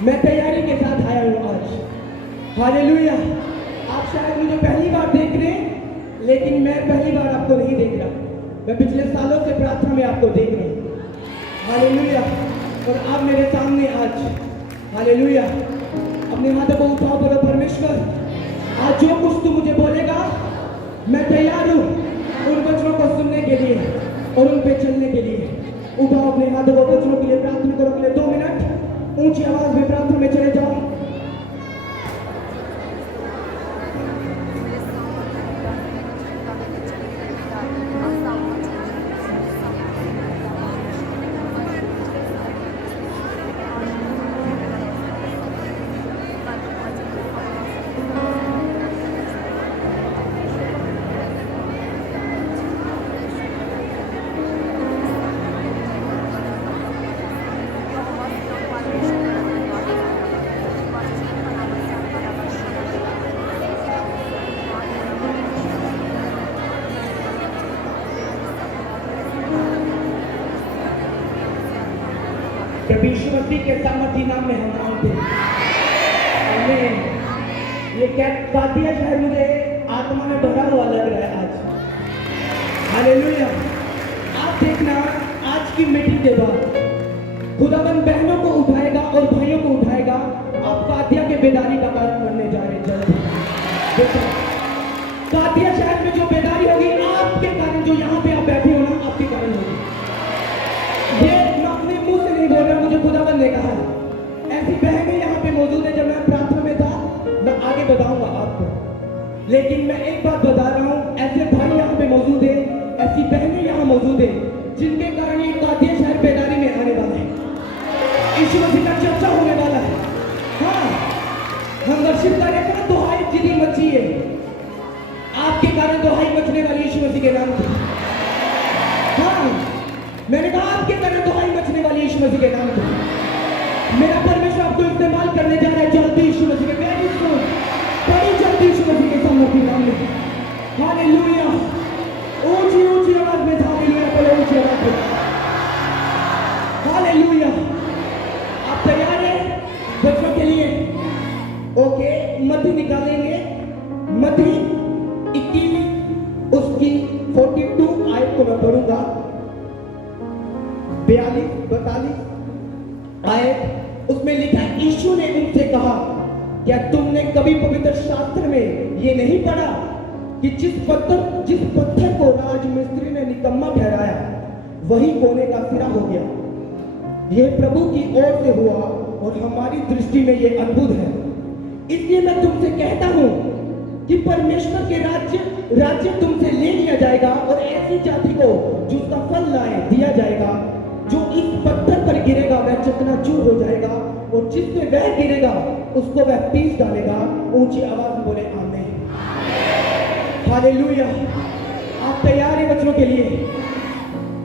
मैं तैयारी के साथ आया हूँ आज। हालेलुया। आप शायद मुझे पहली बार देख रहे हैं, लेकिन मैं पहली बार आपको नहीं देख रहा। मैं पिछले सालों से प्रार्थना में आपको देख रहा हूँ। हालेलुया। और आप मेरे सामने आज, हालेलुया, अपने हाथों को उठाओ, बोलो परमेश्वर आज जो कुछ तू मुझे बोलेगा मैं तैयार हूँ उन वचनों को सुनने के लिए और उन पे चलने के लिए। उठाओ अपने हाथों को, वचनों के लिए प्रार्थना करो। के लिए 2 मिनट ऊंची आवाज में प्रार्थना में चले जाओ। यीशु मसीह के सामर्थी नाम में हम मांगते हैं, आमीन। ये क्या बात है, शायद मुझे आत्मा में भरा हुआ लग रहा है आज। हालेलुया। आप देखना, आज की मीटिंग के बाद खुदावन बहनों को उठाएगा और भाइयों को उठाएगा। आप कातिया के बेदारी का कार्य करने जा रहे हैं। कातिया शहर में जो बेदारी होगी आपके कारण, जो यहाँ पे आप बैठे हो ना, आपके कारण होगी। ये बोल रहा, मुझे खुदावन ने कहा ऐसी बहनें यहाँ पे मौजूद है। जब मैं प्रार्थना में था, मैं आगे बताऊंगा आपको, लेकिन मैं एक बात बता रहा हूँ, ऐसे भाई यहाँ पे मौजूद है, ऐसी बहनें यहाँ मौजूद है जिनके कारण ये कातिया शहर बेदारी में आने वाला है। यीशु मसीह का चर्चा होने वाला है। हाँ, हम वर्शिप करेंगे, दुहाई जितनी मची है आपके कारण, दुहाई मचने वाली यीशु मसीह के नाम से। हाँ, मैंने कहा आपके कारण दुहाई मचने वाली यीशु मसीह के नाम पे। मेरा परमेश्वर आपको इस्तेमाल करने जा रहा है जल्दी यीशु मसीह के, वेरी सून, बड़ी जल्दी यीशु मसीह के सामर्थी नाम में। हालेलुया। ऊंची ऊंची आवाज में हालेलुया बोलो, ऊंची आवाज में हालेलुया। आप तैयार हैं बच्चों के लिए? ओके, मत्ती निकालेंगे, मत्ती 21 उसकी 42 आयत को मैं पढ़ूंगा। 42-42 आयत, उसमें लिखा है, यीशु ने उनसे कहा, क्या तुमने कभी पवित्र शास्त्र में ये नहीं पढ़ा कि जिस पत्थर को राजमिस्त्री ने निकम्मा ठहराया वही कोने का सिरा हो गया। यह प्रभु की ओर से हुआ और हमारी दृष्टि में यह अद्भुत है। इसलिए मैं तुमसे कहता हूं कि परमेश्वर के राज्य तुमसे ले लिया जाएगा और ऐसी जाति को जो उसका फल लाए दिया जाएगा। जो इस पत्थर पर गिरेगा वह चकनाचूर हो जाएगा और जिस पे वह गिरेगा उसको वह पीस डालेगा। ऊंची आवाज में बोले आमीन। हालेलुया। आप तैयार हैं बच्चों के लिए?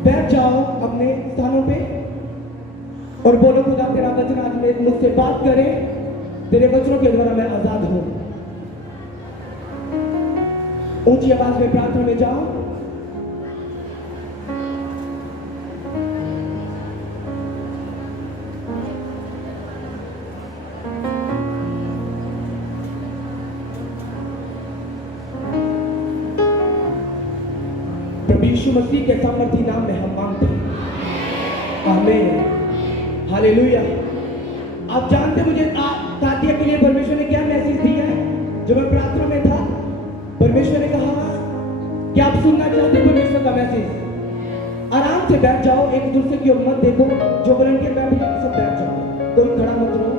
बैठ जाओ अपने स्थानों पे और बोलो, खुदा तेरा वचन आज मुझसे बात करे, तेरे वचनों के द्वारा मैं आजाद हूं। ऊंची आवाज में प्रार्थना में जाओ। यीशु मसीह के सामर्थी नाम में हम मांगते हैं, आमीन। हालेलुया। आप जानते मुझे कातिया के लिए परमेश्वर ने क्या मैसेज दिया है? जब मैं प्रार्थना में था, परमेश्वर ने कहा कि आप सुनना चाहते हैं परमेश्वर का मैसेज? आराम से बैठ जाओ, एक दूसरे की ओर मत देखो। जो वॉलंटियर बैठे सब बैठ जाओ, कोई खड़ा मत रहो,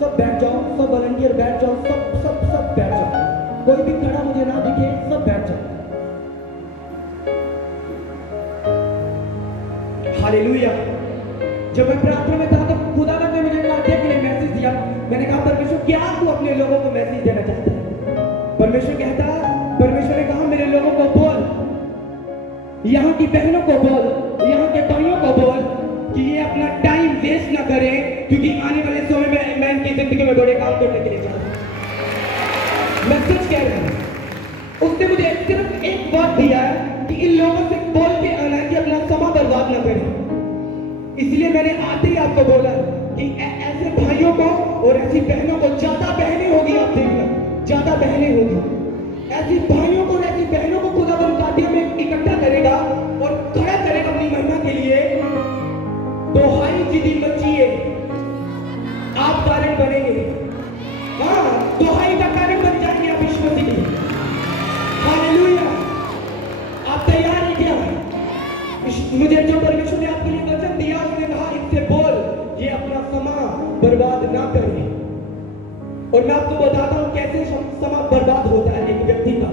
सब बैठ जाओ, सब वॉलंटियर बैठ जाओ, सब बैठ जाओ। कोई भी खड़ा मुझे ना दिखे, सब बैठ जाओ। हालेलुया। जब मैं प्रार्थना में था तो खुदावंद ने मुझे कातिया के लिए मैसेज दिया। मैंने कहा, परमेश्वर क्या तू अपने लोगों को मैसेज देना चाहता है? परमेश्वर ने कहा, मेरे लोगों को बोल, यहाँ की बहनों को बोल, यहाँ के भाइयों को बोल कि ये अपना टाइम वेस्ट ना करें, क्योंकि आने वाले समय में मैं इनकी जिंदगी में बड़े काम करने के लिए जा रहा हूं। मैं सच कह रहा हूं। उसने मुझे सिर्फ एक बात दिया है कि इन लोगों से बोल के आना कि अपना समय बर्बाद ना करें। इसलिए मैंने आते ही आपको बोला कि ऐसे भाइयों को ऐसी बहनों को, ज्यादा बहनें होगी, आप देखना ज्यादा बहनें होगी, ऐसी भाइयों को, ऐसी बहनों को खुदाबंद गादियों में इकट्ठा करेगा और खड़ा करेगा अपनी महिमा के लिए। दोहाई जिदी बचिए, आप कारण बनेंगे। हाँ, दोहाई का कारण बन जाएंगे आप ईश्वर जी की। हालेलुया। आप तैयार हैं क्या? मुझे जो परमेश्वर ने आपके लिए वचन दिया, उसने कहा इससे बोल ये अपना समय बर्बाद ना करे। और मैं आपको बताता हूं कैसे समय बर्बाद होता है एक व्यक्ति का।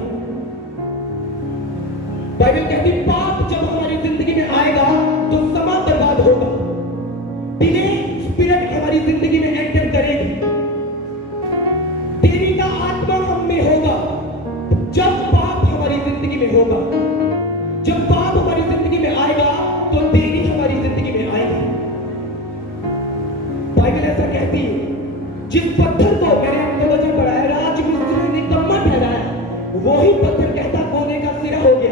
बाइबल कहती है पाप जब हमारी जिंदगी में आएगा तो समय बर्बाद होगा। डिले स्पिरिट हमारी जिंदगी में एंटर करेगी। देरी का आत्मा हम में होगा जब पाप हमारी जिंदगी में होगा। जब पाप हमारी जिंदगी में आएगा तो देरी हमारी जिंदगी में आएगी। बाइबल ऐसा कहती है जिस पत्थर को मैंने आपको वचन पढ़ाया राजमिस्त्री ने निकम्मा ठहराया, वही पत्थर कहता कोने का सिरा हो गया।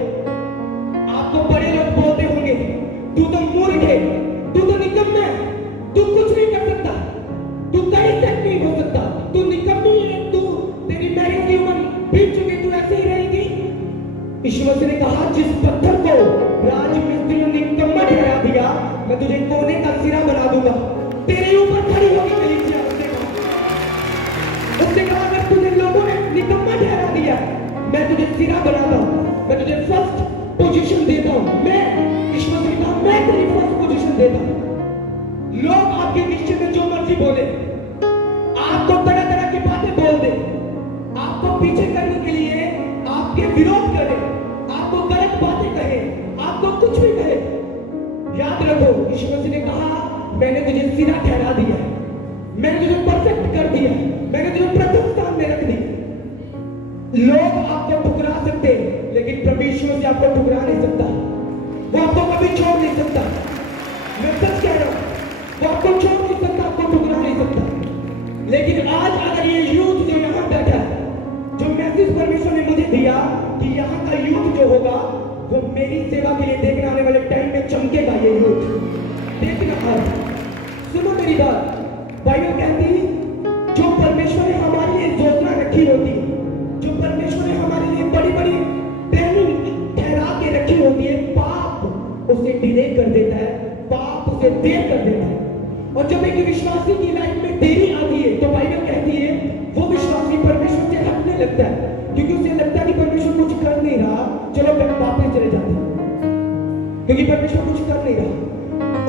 आपको बड़े लोग बोलते होंगे तू तो मूर्ख है, तू तो निकम्मा है, तू कुछ नहीं कर सकता, तू कहीं तक नहीं हो सकता, तू निकम्मी है, तू तेरी मैरिज की उम्र बीत चुकी, तू ऐसे ही रहेगी। ईश्वर ने कहा जिस पत्थर को राजमिस्त्री ने निकम्मा ठहरा दिया, मैं तुझे कोने का सिरा बना दूंगा। तेरे ऊपर खड़ी होगी कलीसिया। उसने कहा अगर तुझे लोगों ने निकम्मा ठहरा दिया, मैं तुझे सिरा बनाता हूं, मैं तुझे फर्स्ट पोजीशन देता हूं। मैं ईश्वर ने कहा मैं तेरी फर्स्ट पोजीशन देता हूं। लोग आपके विषय में जो मर्जी बोले, आपको तरह तरह की बातें बोल दे, आपको पीछे करने के लिए आपके विरोध करे, आपको गलत बातें कहे, आपको कुछ भी कहे, याद रखो ईश्वर ने कहा मैंने तुझे सिरा ठहरा दिया, मैंने तुझे परफेक्ट कर दिया, मैंने तुझे प्रथम स्थान में रख दिया। लोग आपको ठुकरा सकते हैं लेकिन परमेश्वर से आपको ठुकरा नहीं सकता। वो आपको कभी छोड़ नहीं सकता। मैं सच कह रहा हूं, वो आपको छोड़ नहीं सकता, आपको ठुकरा नहीं सकता। लेकिन आज अगर ये यूथ जो यहां बैठा है, जो मैसेज परमेश्वर ने मुझे दिया कि यहाँ का यूथ जो होगा वो मेरी सेवा के लिए देखने आने वाले टाइम में चमकेगा। ये यूथ देखना, सुनो मेरी बात। बाइबल कहती जो परमेश्वर ने हमारे लिए योजना रखी होती, जो परमेश्वर ने हमारे लिए बड़ी बड़ी प्लानिंग ठहरा के रखी होती है, पाप उसे डिले कर देता है, पाप उसे देर कर देता है। और जब एक विश्वासी की लाइफ में देरी आती है तो बाइबल कहती है वो विश्वासी परमेश्वर से हटने लगता है, क्योंकि उसे लगता है कि परमेश्वर कुछ कर नहीं रहा, चलो मैं वापस चले जाते हैं, क्योंकि परमेश्वर कुछ कर नहीं रहा।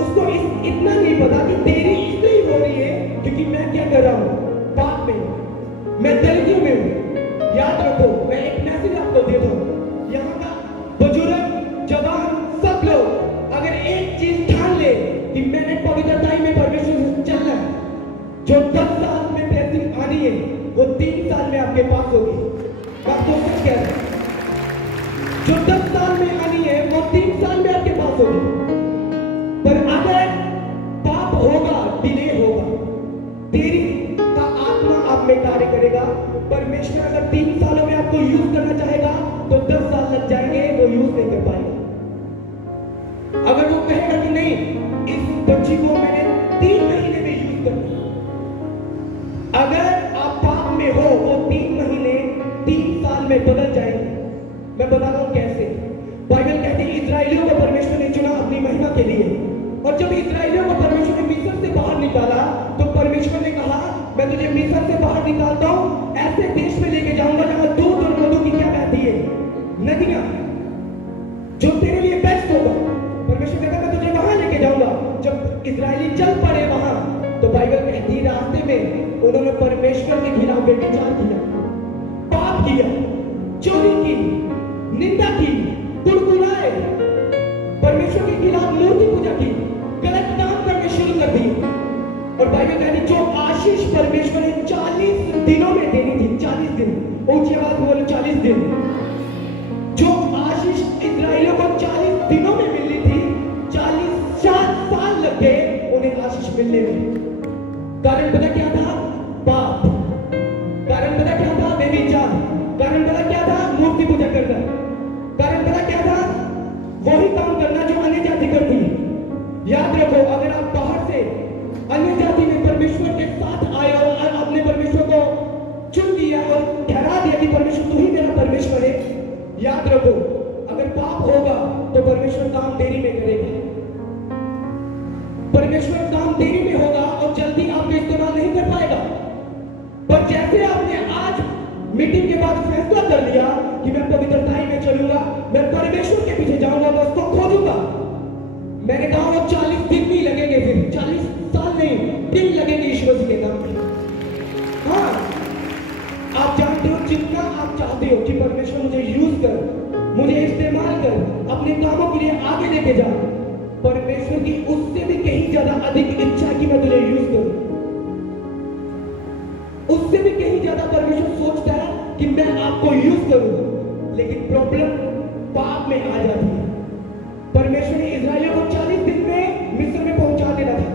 उसको इतना नहीं पता कि देरी इसलिए हो रही है क्योंकि मैं क्या कर रहा हूं, पाप में, मैं दरिद्र में हूं। याद रखो, मैं एक मैसेज आपको देता हूं, यहाँ का बुजुर्ग, जवान, सब लोग अगर एक चीज ठान ले कि मैंने पवित्रता में परमेश्वर से चलना है, जो 10 साल में ब्लेसिंग आनी है वो 3 साल में आपके पास होगी। बात तो सच कह रहा है, जो 10 साल में आनी है वो 3 साल में आपके पास होगी। पर अगर पाप होगा, डिले होगा, देरी का आत्मा आप में कार्य करेगा। परमेश्वर अगर 3 सालों में आपको यूज करना चाहेगा तो 10 साल लग जाएंगे, वो यूज नहीं कर पाएगा। अगर वो कहेगा कि नहीं इस बच्ची को मैंने 3 महीने में यूज करना, अगर आप पाप में हो वो 3 महीने 3 साल में बदल जाएंगे। मैं बता रहा हूं कैसे। बाइबल कहती है इस्राएलियों को परमेश्वर ने चुना अपनी महिमा के लिए, और जब इस्राएलियों को परमेश्वर ने मिस्र से बाहर निकाला तो परमेश्वर ने कहा मैं तुझे मिस्र से बाहर निकालता हूं, ऐसे देश में लेके जाऊंगा जहां दूध और मधु की क्या बहती है, नदियां, जो तेरे लिए बेस्ट होगा। परमेश्वर कहता मैं तुझे वहां लेके जाऊंगा। जब इस्राएली चल पड़े वहां तो बाइबल कहती है रास्ते में उन्होंने परमेश्वर के खिलाफ व्यभिचार किया, पाप किया, चोरी की, निंदा की, कुड़कुड़ाए, परमेश्वर के खिलाफ मूर्ति पूजा की, गलत काम करने शुरू कर दिए। और बाइबल कहती जो आशीष परमेश्वर ने 40 दिनों में देनी थी, 40 दिन, ऊंची आवाज में बोलो 40 दिन, जो आशीष इस्राएलियों को 40 दिनों में मिलनी थी, 40 साल लग गए उन्हें आशीष मिलने में। कारण पता क्या था? पाप। कारण पता क्या था? व्यभिचार। कारण पता क्या था? मूर्ति पूजा करना। कारण पता क्या था? वही काम करना जो अन्य जाति करती है। याद रखो, अगर आप बाहर से अन्य जाति में परमेश्वर के साथ आए और आप काम देरी में करेगा। परमेश्वर काम देरी में होगा और जल्दी आपको इस्तेमाल नहीं कर पाएगा। पर जैसे आपने आज मीटिंग के बाद फैसला कर लिया कि मैं पवित्रताई में चलूंगा, मैं परमेश्वर के पीछे जाऊंगा, मैं उसको खोजूंगा। मैंने कहा वो 40 दिन नहीं लगेंगे, फिर 40 साल नहीं, दिन लगेंगे ईश्वर जी के नाम में। हाँ, आप जानते हो जितना आप चाहते हो कि परमेश्वर मुझे यूज कर, मुझे इस्तेमाल कर, अपने कामों के लिए आगे लेके जा, परमेश्वर की उससे भी कहीं ज्यादा अधिक इच्छा है कि मैं तुझे यूज करूं। उससे भी कहीं ज्यादा परमेश्वर सोचता है कि मैं आपको यूज करूं। लेकिन प्रॉब्लम पाप में आ जाती है। परमेश्वर ने इस्राएलियों को 40 दिन में मिस्र में पहुंचा देना था,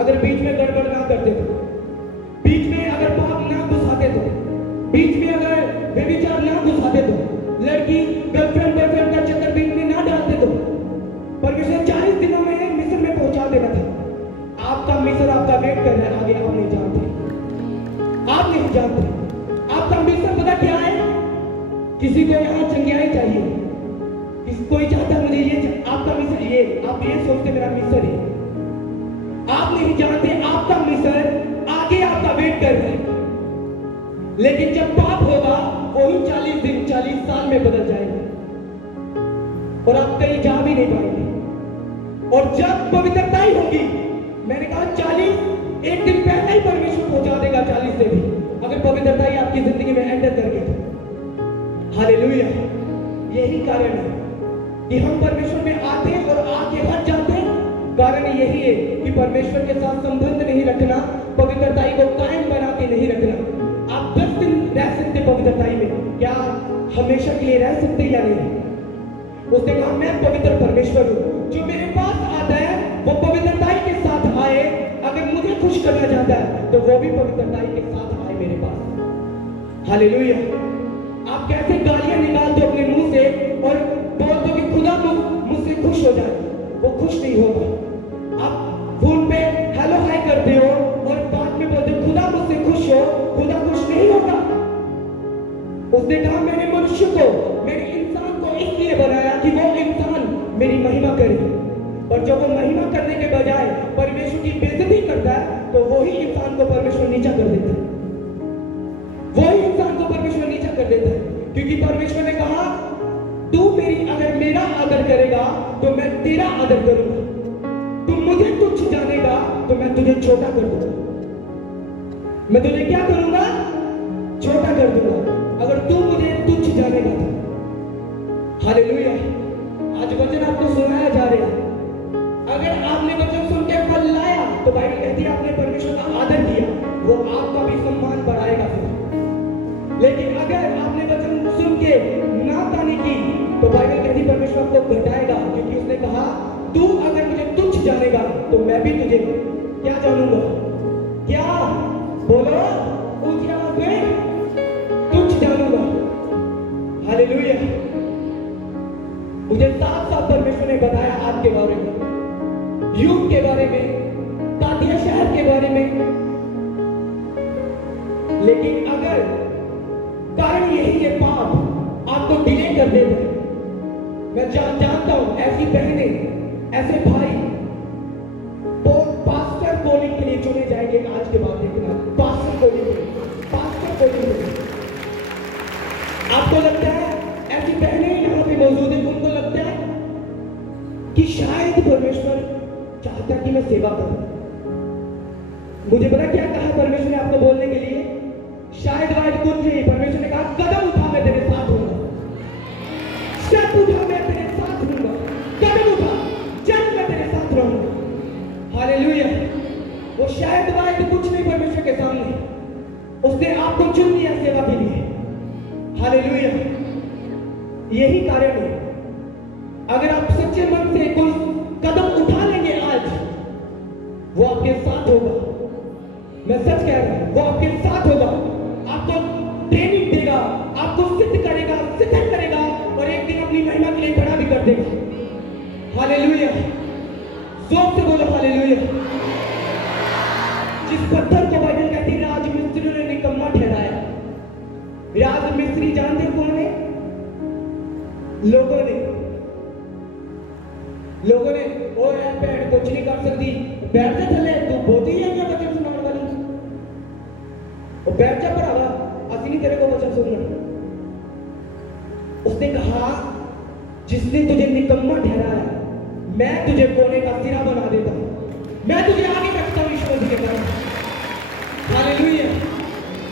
अगर बीच में गड़बड़ ना करते तो, बीच में अगर पाप ना घुसाते तो, बीच में अगर व्यभिचार ना घुसाते तो, लड़की गर्लफ्रेंड बॉयफ्रेंड का चक्कर बीच में ना डालते तो, परमेश्वर 40 दिनों में मिस्र में पहुंचा देना था। आपका मिस्र आपका वेट कर रहा है आगे, आप नहीं जानते, आप नहीं जानते। आपका मिस्र पता क्या है? किसी को यहाँ चंगियाई चाहिए, किसी कोई चाहता मुझे ये, आपका मिस्र ये, आप ये सोचते मेरा मिस्र है। आप नहीं जानते आपका मिस्र आगे आपका वेट कर रहा है। लेकिन जब पाप होगा वही 40 दिन 40 साल में बदल जाएगा और आप कहीं जा भी नहीं पाएंगे। और जब पवित्रताई होगी, मैंने कहा 40 एक दिन पहले ही परमेश्वर पहुंचा देगा 40 से भी, अगर पवित्रताई आपकी जिंदगी में एंटर कर गई तो। हालेलुया। यही कारण है कि हम परमेश्वर में आते हैं और आके हट जाते हैं। कारण यही है कि परमेश्वर के साथ संबंध नहीं रखना, पवित्रताई को कायम बना के नहीं रखना। आप 10 दिन रह सकते पवित्रताई में, क्या हमेशा के लिए रह सकते या नहीं? उसने कहा मैं पवित्र परमेश्वर हूं, जो मेरे पास आता है वो पवित्रताई के साथ आए। अगर मुझे खुश करना चाहता है तो वो भी पवित्रताई के साथ आए मेरे पास। हालेलुया। आप कैसे गालियां निकालते हो अपने मुंह से और बोलते हो कि खुदा मुझसे खुश हो जाए, वो खुश नहीं होगा। आप फोन पे हेलो हाय करते हो और बाद में बोलते हो खुदा मुझसे खुश हो, खुदा खुश नहीं होगा। उसने कहा मैंने मनुष्य को, मेरे इंसान को इसलिए बनाया कि वो इंसान मेरी महिमा करे, और जब वो महिमा करने के बजाय परमेश्वर की बेइज्जती करता है तो वही इंसान को परमेश्वर नीचा कर देता है, वही इंसान को परमेश्वर नीचा कर देता है। क्योंकि परमेश्वर ने कहा तू मेरी अगर मेरा आदर करेगा तो मैं तेरा आदर करूंगा, तू मुझे तुच्छ जानेगा तो मैं तुझे छोटा कर दूंगा। मैं तुझे क्या करूंगा? छोटा कर दूंगा, अगर तू मुझे तुच्छ जानेगा तो। हालेलुया। आज वचन आपको सुनाया जा रहा है। अगर आपने वचन सुन के फल लाया तो बाइबल कहती है आपने परमेश्वर का आदर किया, वो आपका भी सम्मान बढ़ाएगा फिर। लेकिन अगर आपने वचन सुन के नादानी की तो बाइबल कहती परमेश्वर आपको घटाएगा, क्योंकि उसने कहा तू अगर मुझे तुच्छ जानेगा तो मैं भी तुझे क्या जानूंगा? क्या बोलो ऊंची आवाज में, तुच्छ जानूंगा। हालेलुया। मुझे साफ-साफ परमेश्वर ने बताया आपके बारे में, यूथ के बारे में, तातिया शहर के बारे में। लेकिन अगर कारण यही है पाप आपको डिले कर देता है। मैं जानता हूं ऐसी बहनें, ऐसे भाई पास्टर कॉलिंग के लिए चुने जाएंगे आज के बाद। देखना पास्टर कॉलिंग के लिए, पास्टर कॉलिंग के लिए। आपको लगता है ऐसी बहनें यहाँ पे मौजूद है, उनको लगता है कि शायद परमेश्वर चाहता कि मैं सेवा करूं। मुझे पता क्या कहा परमेश्वर ने आपको बोलने के लिए? शायद वायद कुछ नहीं, परमेश्वर ने कहा कदम उठा मैं तेरे साथ हूंगा, स्टेप उठा मैं तेरे साथ हूंगा, कदम उठा चल मैं तेरे साथ रहूंगा। हालेलुया। वो शायद वायद कुछ नहीं परमेश्वर के सामने, उसने आपको चुन लिया सेवा के लिए। हालेलुया। यही कारण है अगर आप सच्चे मन से कोई कदम उठा लेंगे आज, वो आपके साथ होगा। मैं सच कह रहा हूं, वो आपके साथ होगा, आपको ट्रेनिंग देगा, आपको सिद्ध करेगा, सिद्धन करेगा और एक दिन अपनी महिमा के लिए खड़ा भी कर देगा। हालेलुया। जोर से बोलो हालेलुया। जिस पत्थर को बाइबल कहती राजमिस्त्री ने निकम्मा ठहराया। राजमिस्त्री जानते कौन है? लोगों ने लोगों ने ओ यार बैठ कुछ नहीं कर सकती, बैठ जा थले, तू बोती है क्या वचन सुनाने वाली? ओ बैठ जा भरावा, असि नहीं तेरे को वचन सुनना। उसने कहा जिसने तुझे निकम्मा ठहराया, मैं तुझे कोने का सिरा बना देता हूं, मैं तुझे आगे रखता हूं ईश्वर जी के कारण। हालेलुया।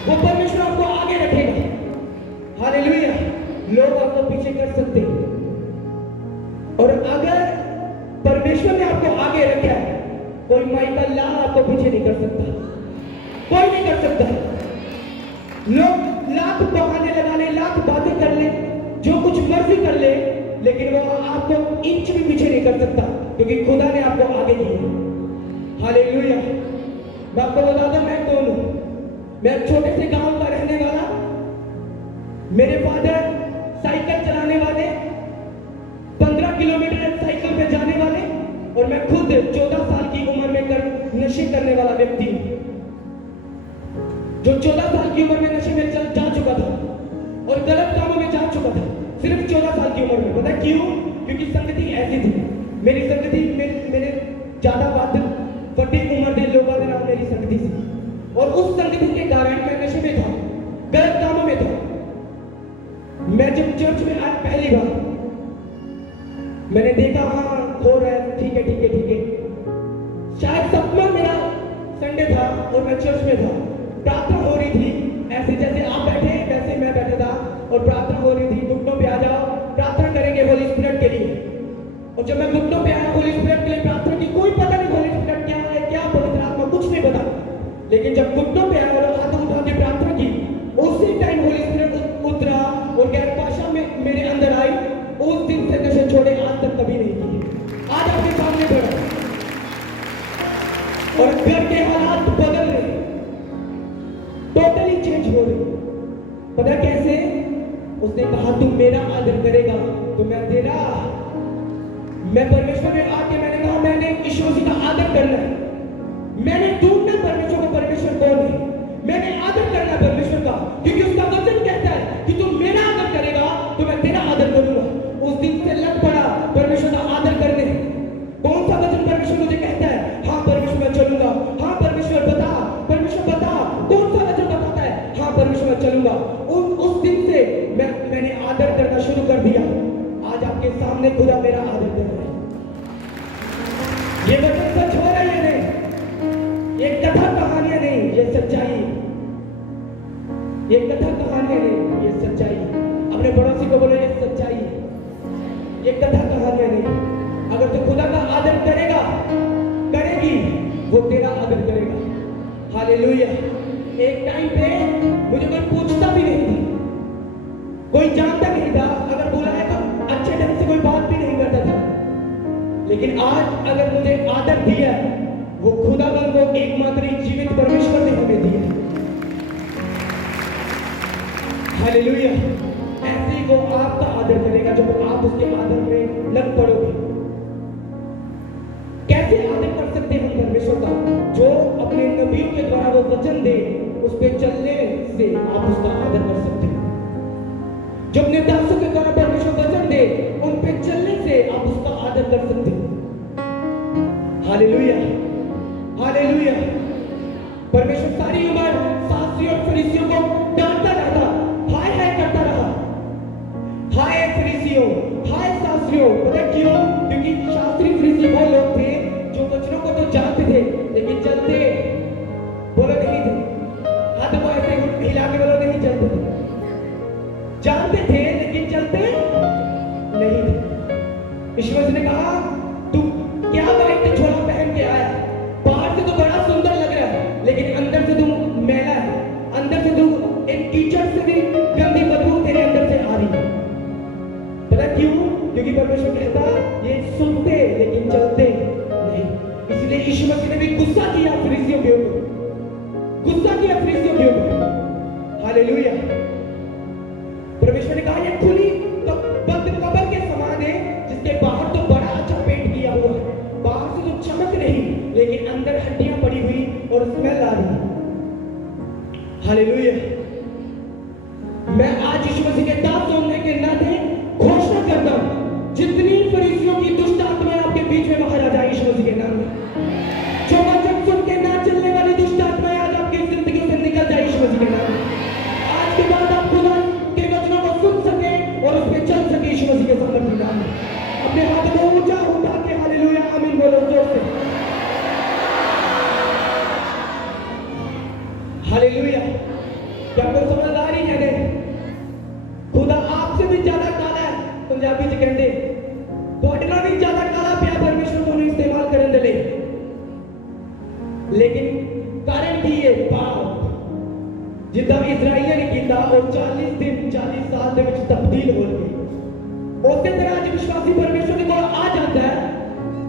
वो परमेश्वर आपको आगे रखेगा। हालेलुया। लोग आपको पीछे कर सकते हैं, और अगर परमेश्वर ने आपको आगे रखा है, कोई माइकल ला आपको पीछे नहीं कर सकता, कोई नहीं कर सकता। लोग लाख बहाने लगा ले, लाख बातें कर ले, जो कुछ मर्जी कर ले, लेकिन वो आपको इंच भी पीछे नहीं कर सकता, क्योंकि खुदा ने आपको आगे किया। हालेलुया। मैं आपको बता दूं मैं कौन हूं। मैं छोटे से गांव का रहने वाला, मेरे फादर साइकिल चलाने वाले, 15 किलोमीटर साइकिल पे जाने वाले, और मैं खुद 14 साल की उम्र में नशे करने वाला व्यक्ति हूं, जो 14 साल की उम्र में नशे में जा चुका था और गलत कामों में जा चुका था, सिर्फ 14 साल की उम्र में। पता क्यों? क्योंकि संगति ऐसी थी, मेरी संगति मेरे ज्यादा बड़ी उम्र के लोगों के नाम मेरी संगति थी, और उस संगति के कारण मैं नशे में था, गलत कामों में था। मैं जब चर्च में आया पहली बार, मैंने देखा हाँ हो रहा है, ठीक है ठीक है ठीक है। शायद सपना मेरा संडे था और मैं चर्च में था, प्रार्थना हो रही थी, ऐसे जैसे आप बैठे वैसे मैं बैठा था, और प्रार्थना हो रही थी। घुटनों पे आ जाओ, प्रार्थना करेंगे होली स्पिरिट के लिए। और जब मैं घुटनों पे आया होली स्पिरिट के लिए प्रार्थना की, कोई पता नहीं होली स्पिरिट क्या है, क्या पवित्र आत्मा, कुछ नहीं पता। लेकिन जब घुटनों पे आया और हाथ उठा के प्रार्थना की, उसी टाइम होली स्पिरिट उतरा और गैर भाषा में मेरे अंदर आई। उस दिन से नशे छोड़े, आज तक कभी नहीं किए। आज आपके सामने खड़ा और घर के हालात बदल रहे, टोटली चेंज हो रहे। पता कैसे? उसने कहा तू मेरा आदर करेगा तो मैं तेरा। मैं परमेश्वर में आके मैंने कहा मैंने यीशु मसीह का आदर करना है, मैंने ढूंढना परमेश्वर को, परमेश्वर कौन है, मैंने आदर करना परमेश्वर का, क्योंकि उसका वचन कहता है कि तू मेरा आदर करेगा तो मैं तेरा आदर करूंगा। उस दिन से लग पड़ा परमेश्वर का आदर करने। कौन सा वचन परमेश्वर मुझे कहता है? हाँ परमेश्वर मैं चलूंगा। हाँ परमेश्वर बता, परमेश्वर बता, कौन सा वचन बताता है? हाँ परमेश्वर मैं चलूंगा। उस दिन से मैंने आदर करना शुरू कर दिया। आज आपके सामने खुदा मेरा आदर कर रहा है। ये वचन सच हो रहा है नहीं, ये कथा कहानियां नहीं, ये सच्चाई। ये कथा कहानियां नहीं, ये सच्चाई। अपने पड़ोसी को बोलो ये सच्चाई है, ये कथा कहानियां नहीं। अगर तू खुदा का आदर करेगा, करेगी, वो तेरा आदर करेगा। हालेलुया। एक टाइम पे मुझे कोई पूछता भी नहीं था, कोई जानता नहीं था, अगर बुलाया तो अच्छे ढंग से कोई बात भी नहीं करता था। लेकिन आज अगर मुझे आदर दिया, वो खुदावन को एकमात्र जीवित परमेश्वर ने हमें दिया। हालेलुया। ऐसे ही वो आपका आदर करेगा जब आप उसके आदर में लग पड़ोगे। कैसे आदर कर सकते हैं हम परमेश्वर का? जो अपने नबियों के द्वारा वो वचन दे, उस पे चलने से आप उसका आदर कर सकते हैं। जो अपने दासों के द्वारा परमेश्वर वचन दे, उन पे चलने से आप उसका आदर कर सकते हैं। Hallelujah, hallelujah. परमेश्वर सारी उम्र शास्त्रियों और फरीसियों को डांटता रहता, हाय हाय करता रहा, हाय फरीसियों, हाय शास्त्रियों। पता क्यों? क्योंकि शास्त्री फरीसी वो लोग थे जो वचनों को तो जानते थे लेकिन चलते बोलो नहीं थे। हाथ को ऐसे हिला के बोलो नहीं चलते थे। जानते थे लेकिन चलते नहीं थे। ईश्वर ने कहा तू क्या वाइट छोला पहन के आया, बाहर से तो बड़ा सुंदर लग रहा है लेकिन अंदर से तू मैला है, अंदर से तू एक कीचड़ से भी गंदी बदबू तेरे अंदर से आ रही है। पता क्यों? क्योंकि परमेश्वर कहता ये सुनते लेकिन चलते नहीं। इसलिए यीशु मसीह ने भी गुस्सा किया फरीसियों के ऊपर, गुस्सा किया फरीसियों के ऊपर। हालेलुया। परमेश्वर ने कहा ये खुली बंद कब्र के समान है, जिसके बाहर तो बड़ा अच्छा पेंट किया हुआ है, बाहर से तो चमक रही लेकिन अंदर हड्डियां पड़ी हुई और स्मेल आ रही। हालेलुया। मैं आज यीशु मसीह के दास होने के नाते घोषणा करता हूं, जितनी फरीसियों की दुष्ट आत्माएं आपके हालेलुया। क्या आपको समझ आ रही है नहीं? खुदा आपसे भी ज्यादा काला है, पंजाबी च कहते ਤੁਹਾਡਾ भी ज्यादा काला ਪਿਆ परमेश्वर को इस्तेमाल करने दे। लेकिन कारण की है पाप जिदा इजराइलिया ने किया और 40 दिन 40 साल ਦੇ ਵਿੱਚ ਤਬਦੀਲ ਹੋ ਗਏ। ਉਸੇ ਤਰ੍ਹਾਂ ਅੱਜ ਵਿਸ਼ਵਾਸੀ परमेश्वर ਦੇ ਕੋਲ आ जाता है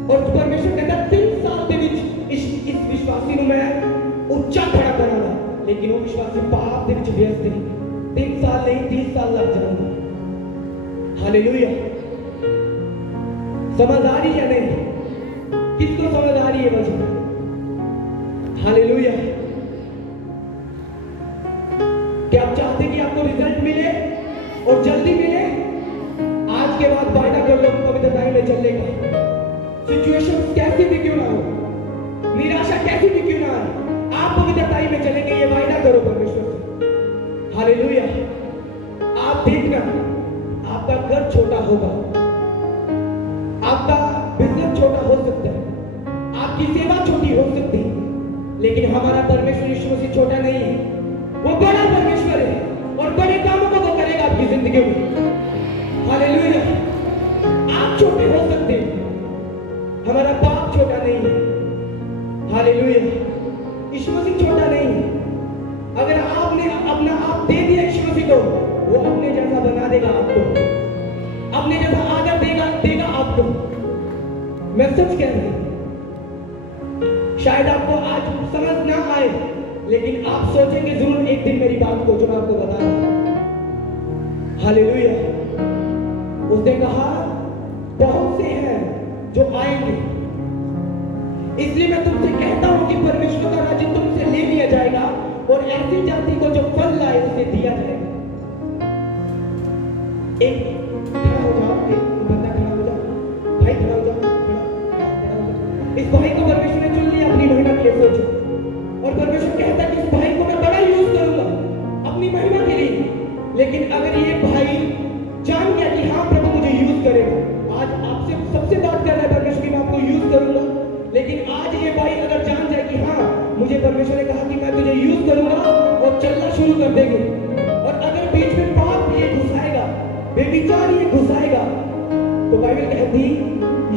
और परमेश्वर कहता 3 साल ਦੇ ਵਿੱਚ इस विश्वासी ਨੂੰ मैं ਉੱਚਾ खड़ा ਕਰਾਂਗਾ। लेकिन वो विश्वासी पाप ਦੇ ਵਿੱਚ व्यस्त नहीं, 3 साल नहीं 30 साल लग जाएंगे। हालेलुया। समझ आ रही है नहीं? किसको समझ आ रही है वचन? हालेलुया। क्या आप चाहते कि आपको रिजल्ट मिले और जल्दी मिले? आज के बाद वायदा कर लो पवित्रता में चलेगा। सिचुएशन कैसी भी क्यों ना हो, निराशा कैसी भी क्यों ना आए, आप पवित्रता में चलेंगे, ये वायदा करो परमेश्वर से। हालेलुया। आप देखना आपका घर छोटा होगा, आपका बिजनेस छोटा हो सकता है, आपकी सेवा छोटी हो सकती है, लेकिन हमारा परमेश्वर यीशु मसीह छोटा नहीं है। वो बड़ा परमेश्वर है और बड़े कामों को वो करेगा आपकी जिंदगी में। हालेलुया। आप छोटे हो सकते हैं, हमारा बाप छोटा नहीं है। हालेलुया। यीशु मसीह छोटा नहीं है। अगर आपने अपना आप दे दिया यीशु मसीह को, वो अपने जैसा बना देगा आपको, अपने जैसा आदर देगा आपको। मैं सच कह रहा हूं, शायद आपको आज समझ ना आए, लेकिन आप सोचेंगे जरूर एक दिन मेरी बात को जो मैं आपको बता रहा हूं। हालेलुया। उसने कहा बहुत से हैं जो आएंगे, इसलिए मैं तुमसे कहता हूं कि परमेश्वर का राज्य तुमसे ले लिया जाएगा और ऐसी जाति को जो फल लाए उसे दिया जाएगा। एक खड़ा हो जाओ, एक बंदा खड़ा हो जाओ, भाई खड़ा हो जाओ, खड़ा हो जाओ। इस भाई को परमेश्वर ने चुन लिया अपनी महिमा के लिए। सोचो, और परमेश्वर कहता है कि इस भाई को मैं बड़ा यूज करूंगा अपनी महिमा के लिए। लेकिन अगर ये भाई जान गया कि हाँ प्रभु मुझे यूज करेगा, आज आपसे सबसे बात कर रहा है परमेश्वर की मैं आपको यूज करूंगा, लेकिन आज ये भाई अगर जान जाए कि हाँ मुझे परमेश्वर ने कहा कि मैं तुझे यूज करूंगा और चलना शुरू कर देंगे, और अगर बीच में पाप ये घुसाएगा, बेविचार ये घुसाएगा, तो बाइबल कहती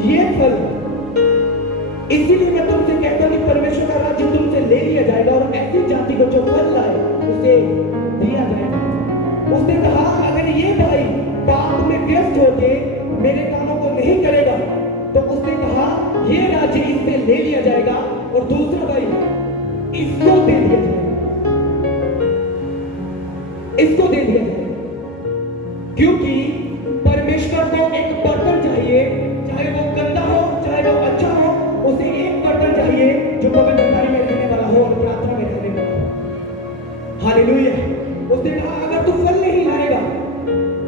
ये फल, इसीलिए मैं तुमसे कहता हूं कि परमेश्वर का राज्य तुमसे ले लिया जाएगा और ऐसी जाति को जो फल लाए उसे दिया जाएगा। उसने कहा अगर ये भाई पाप में व्यस्त होके मेरे कामों को नहीं करेगा, तो उसने कहा ये राज्य इससे ले लिया जाएगा और दूसरा भाई इसको दे दिया जाएगा, इसको दे दिया जाएगा। क्योंकि परमेश्वर को एक बर्तन चाहिए, चाहे वो गंदा हो चाहे वो अच्छा हो, उसे एक बर्तन चाहिए जो पवित्रता में रहने वाला हो और प्रार्थना में रहने वाला हो। हालेलुया। उसने कहा अगर तू फल नहीं लाएगा,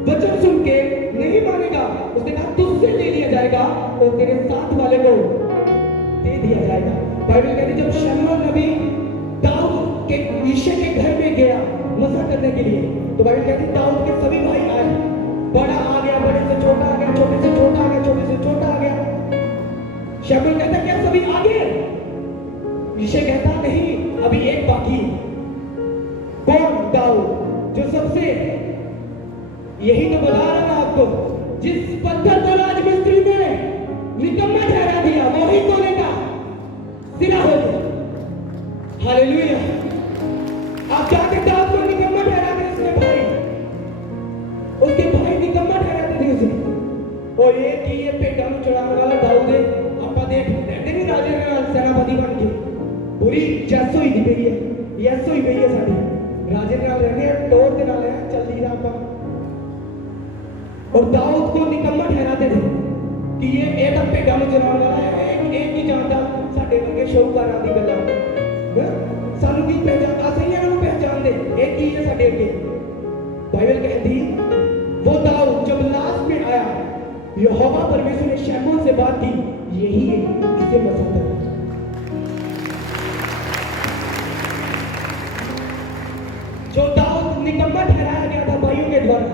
वचन सुन के नहीं मानेगा, उसने कहा तुझसे ले लिया जाएगा और तेरे साथ वाले को दे दिया जाएगा। बाइबल कहती जब शमूएल नबी दाऊद के यिशै के घर में गया मसा करने के लिए, तो बाइबल कहती दाऊद के सभी भाई आए, बड़ा आ गया, बड़े से छोटा आ गया, छोटे से छोटा आ गया, छोटे से छोटा आ गया। शमूएल कहता क्या सभी आ गए? यिशै कहता नहीं, अभी एक बाकी। कौन? दाऊद, जो सबसे, यही तो बता रहा था आपको, जिस पत्थर को राजमिस्त्री ने निकम्मा ठहरा दिया वही सोने का सिरा हो गया। हालेलुया। आप जाके दाऊद को निकम्मा ठहराते उसके भाई निकम्मा ठहराते थे उसे। और ये कि ये पेटा में चढ़ाने वाला दाऊद है, आपा देख रहते नहीं राजे ने सेनापति बन के पूरी जैसो ही गई है, यैसो ही गई है साड़ी राजे ने रहने टोर के नाल है चल दी आपा। और दाऊद को निकम्मा ठहराते थे कि ये तो पेटा में चढ़ाने वाला है, एक ही जानता साडे वर्गे शौकारां दी गल्लां सानू की पहचान असैयां नूं पहचान दे, एक ही है साडे अगे। बाइबल कहती वो दाऊद जब लास्ट में आया, यहोवा परमेश्वर ने शमूएल से बात की, यही है इसे मसा करो। जो दाऊद निकम्मा ठहराया गया था भाइयों के द्वारा,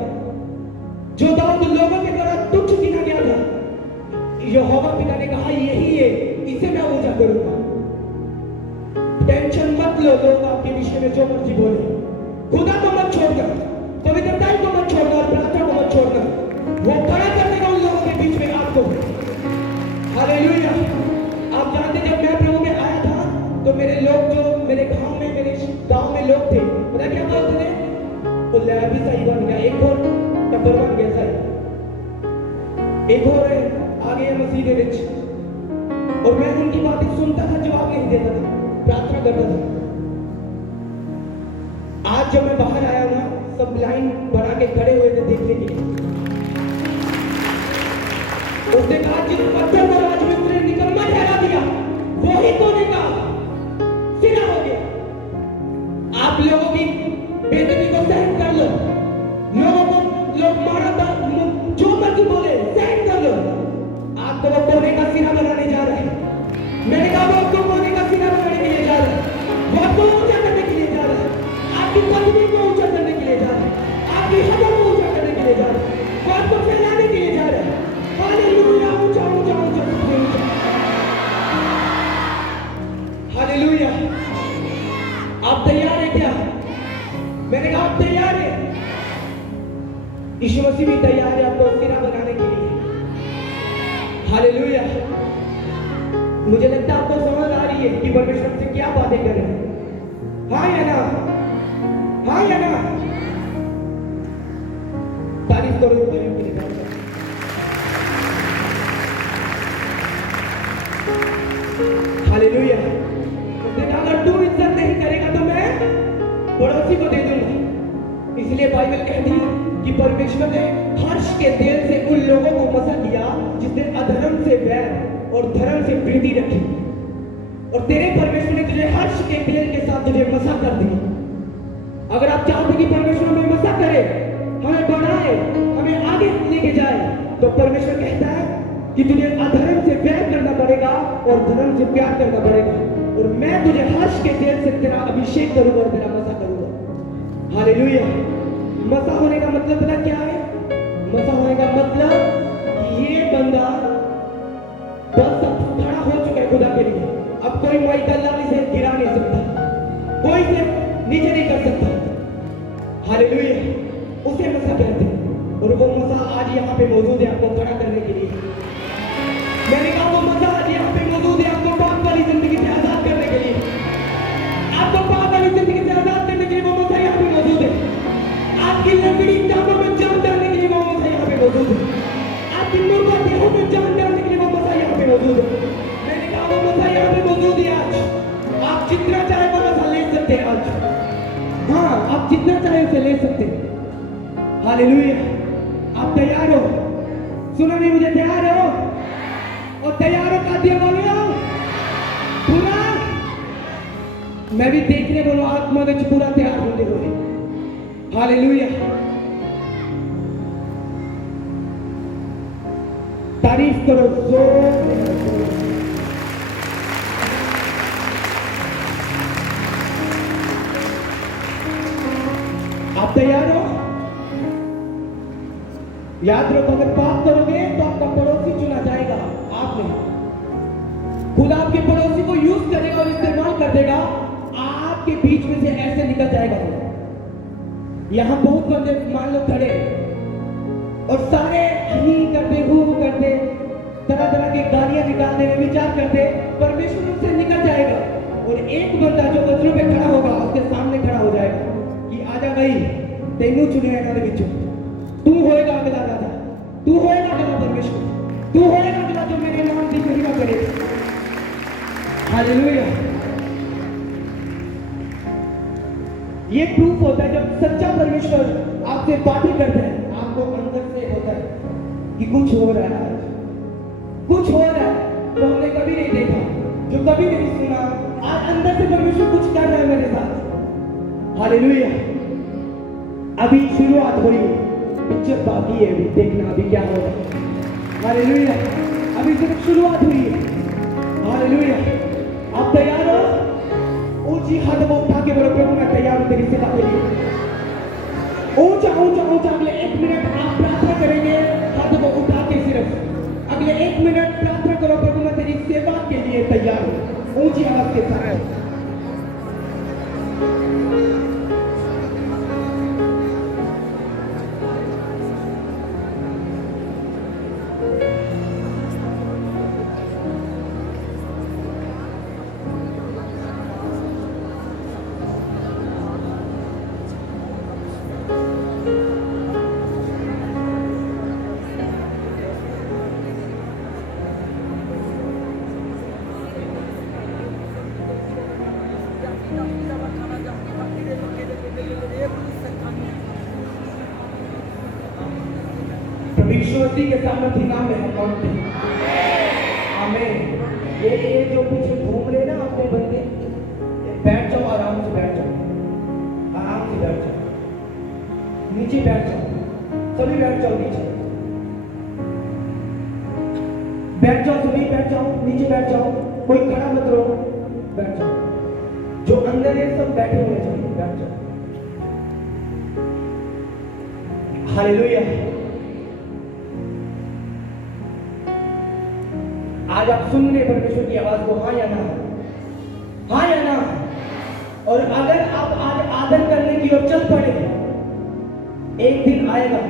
जो दाऊद लोगों के द्वारा तुच्छ गिना गया था, यहोवा पिता ने कहा यही है इसे मैं ऊंचा करूंगा। टेंशन मत लो लोग आपके विषय में जो मर्जी बोले। खुदा को मत छोड़ना, पवित्रता को मत छोड़ना और प्रार्थना को मत छोड़ना। वो खड़ा कर देगा उन लोगों के बीच में आपको। हालेलुया। आप जानते जब मैं प्रभु में आया था तो मेरे लोग जो मेरे गांव में लोग थे, पता क्या बोलते थे? वो लैब ही सही बन गया, एक और टब्बर बन गया सही, एक और आ गया मसीह दे विच। और मैं उनकी बातें सुनता था, जवाब नहीं देता था, प्रार्थना करता था। आज जब मैं बाहर आया ना, सब लाइन बना के खड़े हुए थे देखने के लिए। उसने कहा जिस पत्थर को राजमिस्त्री ने निकम्मा ठहरा दिया, वही कोने का सिरा हो गया। आप लोगों की बेइज्जती को सहन कर लो, लोग मारा था, जो मर्जी बोले सहन कर लो। आपको वो कोने का सिरा बनाने जा रहे हैं। मैंने कहा वो आपको कोने का सिरा बनाने के लिए जा रहा है, वो आपको ऊंचा करने के लिए जा रहा है, आपकी पत्नी को ऊंचा करने के लिए जा रहा है, आपकी हवा को ऊंचा करने के लिए जा रहा है, वो आपको फैलाने के लिए जा रहा है। हालेलुया। ऊंचा ऊंचा ऊंचा ऊंचा। हालेलुया। आप तैयार हैं क्या? मैंने कहा आप तैयार हैं? यीशु मसीह भी तैयार है आपको सिरा बनाने के लिए। हालेलुया। मुझे लगता है आपको समझ आ रही है कि परमेश्वर से क्या बातें कर रहे हैं। हाँ या ना? हाँ या ना? तारीफ करो भाइयों के लिए। हालेलुया। उसने कहा अगर तू इज्जत नहीं करेगा तो मैं पड़ोसी को दे दूंगा। इसलिए बाइबल कहती है कि परमेश्वर ने हर्ष के तेल से उन लोगों को मसा किया जिसने अधर्म से वैर और धर्म से प्रीति रखी। और तेरे परमेश्वर ने तुझे हर्ष के तेल के साथ तुझे मसा कर दिया। अगर आप चाहते कि परमेश्वर हमें मसा करे, हमें बढ़ाए, हमें आगे लेके जाए, तो परमेश्वर कहता है कि तुझे अधर्म से वैर करना पड़ेगा और धर्म से प्यार करना पड़ेगा। और मैं तुझे हर्ष के तेल से तेरा अभिषेक करूंगा और तेरा मसा करूंगा। हालेलुया। मसा होने का मतलब पता क्या है? मसा होने का मतलब कि ये बंदा बस अब खड़ा हो चुका है खुदा के लिए। अब कोई माई अल्लाह इसे गिरा नहीं सकता, कोई इसे नीचे नहीं कर सकता। हालेलुया। उसे मसा कहते हैं। और वो मसा आज यहाँ पे मौजूद है आपको खड़ा करने के लिए। मैंने कहा वो मसा आज यहाँ पे मौजूद है आपको पाप वाली जिंदगी से आजाद करने के लिए। आपको पाप वाली जिंदगी से आजाद करने के लिए वो मसा यहाँ पे मौजूद है। आपकी लकड़ी टांगों में जान डालने के लिए वो मसा यहाँ पे मौजूद है। आपकी मुर्गा देहों में जान डालने के लिए वो मसा यहाँ पे मौजूद है। मैंने कहा वो मसा यहाँ पे मौजूद है आज। आप जितना चाहे वो मसा ले सकते हैं आज। हाँ, आप जितना चाहे उसे ले सकते हैं। हालेलुया। आप तैयार हो? सुना नहीं मुझे? तैयार हो? और तैयार हो कादिया वालों? पूरा मैं भी देखने बोलो आत्मा में पूरा तैयार होने बोले। हालेलुया। तारीफ करो जोर। आप तैयार हो? याद रखो अगर पाप करोगे तो आपका पड़ोसी चुना जाएगा, आप नहीं। खुदा आपके पड़ोसी को यूज करेगा और इस्तेमाल कर देगा, आपके बीच में से ऐसे निकल जाएगा। यहां बहुत बंदे मान लो खड़े और सारे ही करते, हु करते, तरह तरह की गालियां निकालने में विचार करते, परमेश्वर उनसे निकल जाएगा। और एक बंदा जो वज्रों पे खड़ा होगा उसके सामने खड़ा हो जाएगा कि आजा भाई तेनू चुने इन्होंने बिचों, तू होएगा अगला राजा, तू होएगा अगला परमेश्वर, तू होएगा अगला जो मेरे नाम की महिमा करेगा। हालेलुया। ये प्रूफ होता है जब सच्चा परमेश्वर आपसे बातें करता है, आपको अंदर से होता है कि कुछ हो रहा है, कुछ हो रहा है जो हमने कभी नहीं देखा, जो कभी नहीं सुना। आज अंदर से परमेश्वर कुछ कर रहा है मेरे साथ। हालेलुया। अभी शुरुआत हुई, पिक्चर बाकी है, अभी देखना अभी क्या हो रहा है। हालेलुया। अभी सिर्फ शुरुआत हुई है। हालेलुया। आप तैयार हो? ऊंची हाथ को उठा के बोलो प्रभु मैं तैयार हूं तेरी सेवा के लिए। ऊंचा ऊंचा ऊंचा। अगले 1 मिनट आप प्रार्थना करेंगे, हाथ को उठा के सिर्फ अगले 1 मिनट प्रार्थना करो प्रभु मैं तेरी सेवा के लिए तैयार हूं। ऊंची आवाज के साथ मसीह के सामर्थी नाम में हम मांगते हैं, आमीन। ये जो पीछे घूम रहे ना अपने बंदे, बैठ जाओ, आराम से बैठ जाओ, आराम से बैठ जाओ, नीचे बैठ जाओ, सभी बैठ जाओ, नीचे बैठ जाओ, सभी बैठ जाओ, नीचे बैठ जाओ, कोई खड़ा मत रहो, बैठ जाओ। जो अंदर है सब बैठे हुए हैं, बैठ जाओ। हालेलुया। आज आप सुन रहे परमेश्वर की आवाज को, हाँ या ना, हाँ या ना। और अगर आप आज आदर करने की ओर चल पड़े, एक दिन आएगा,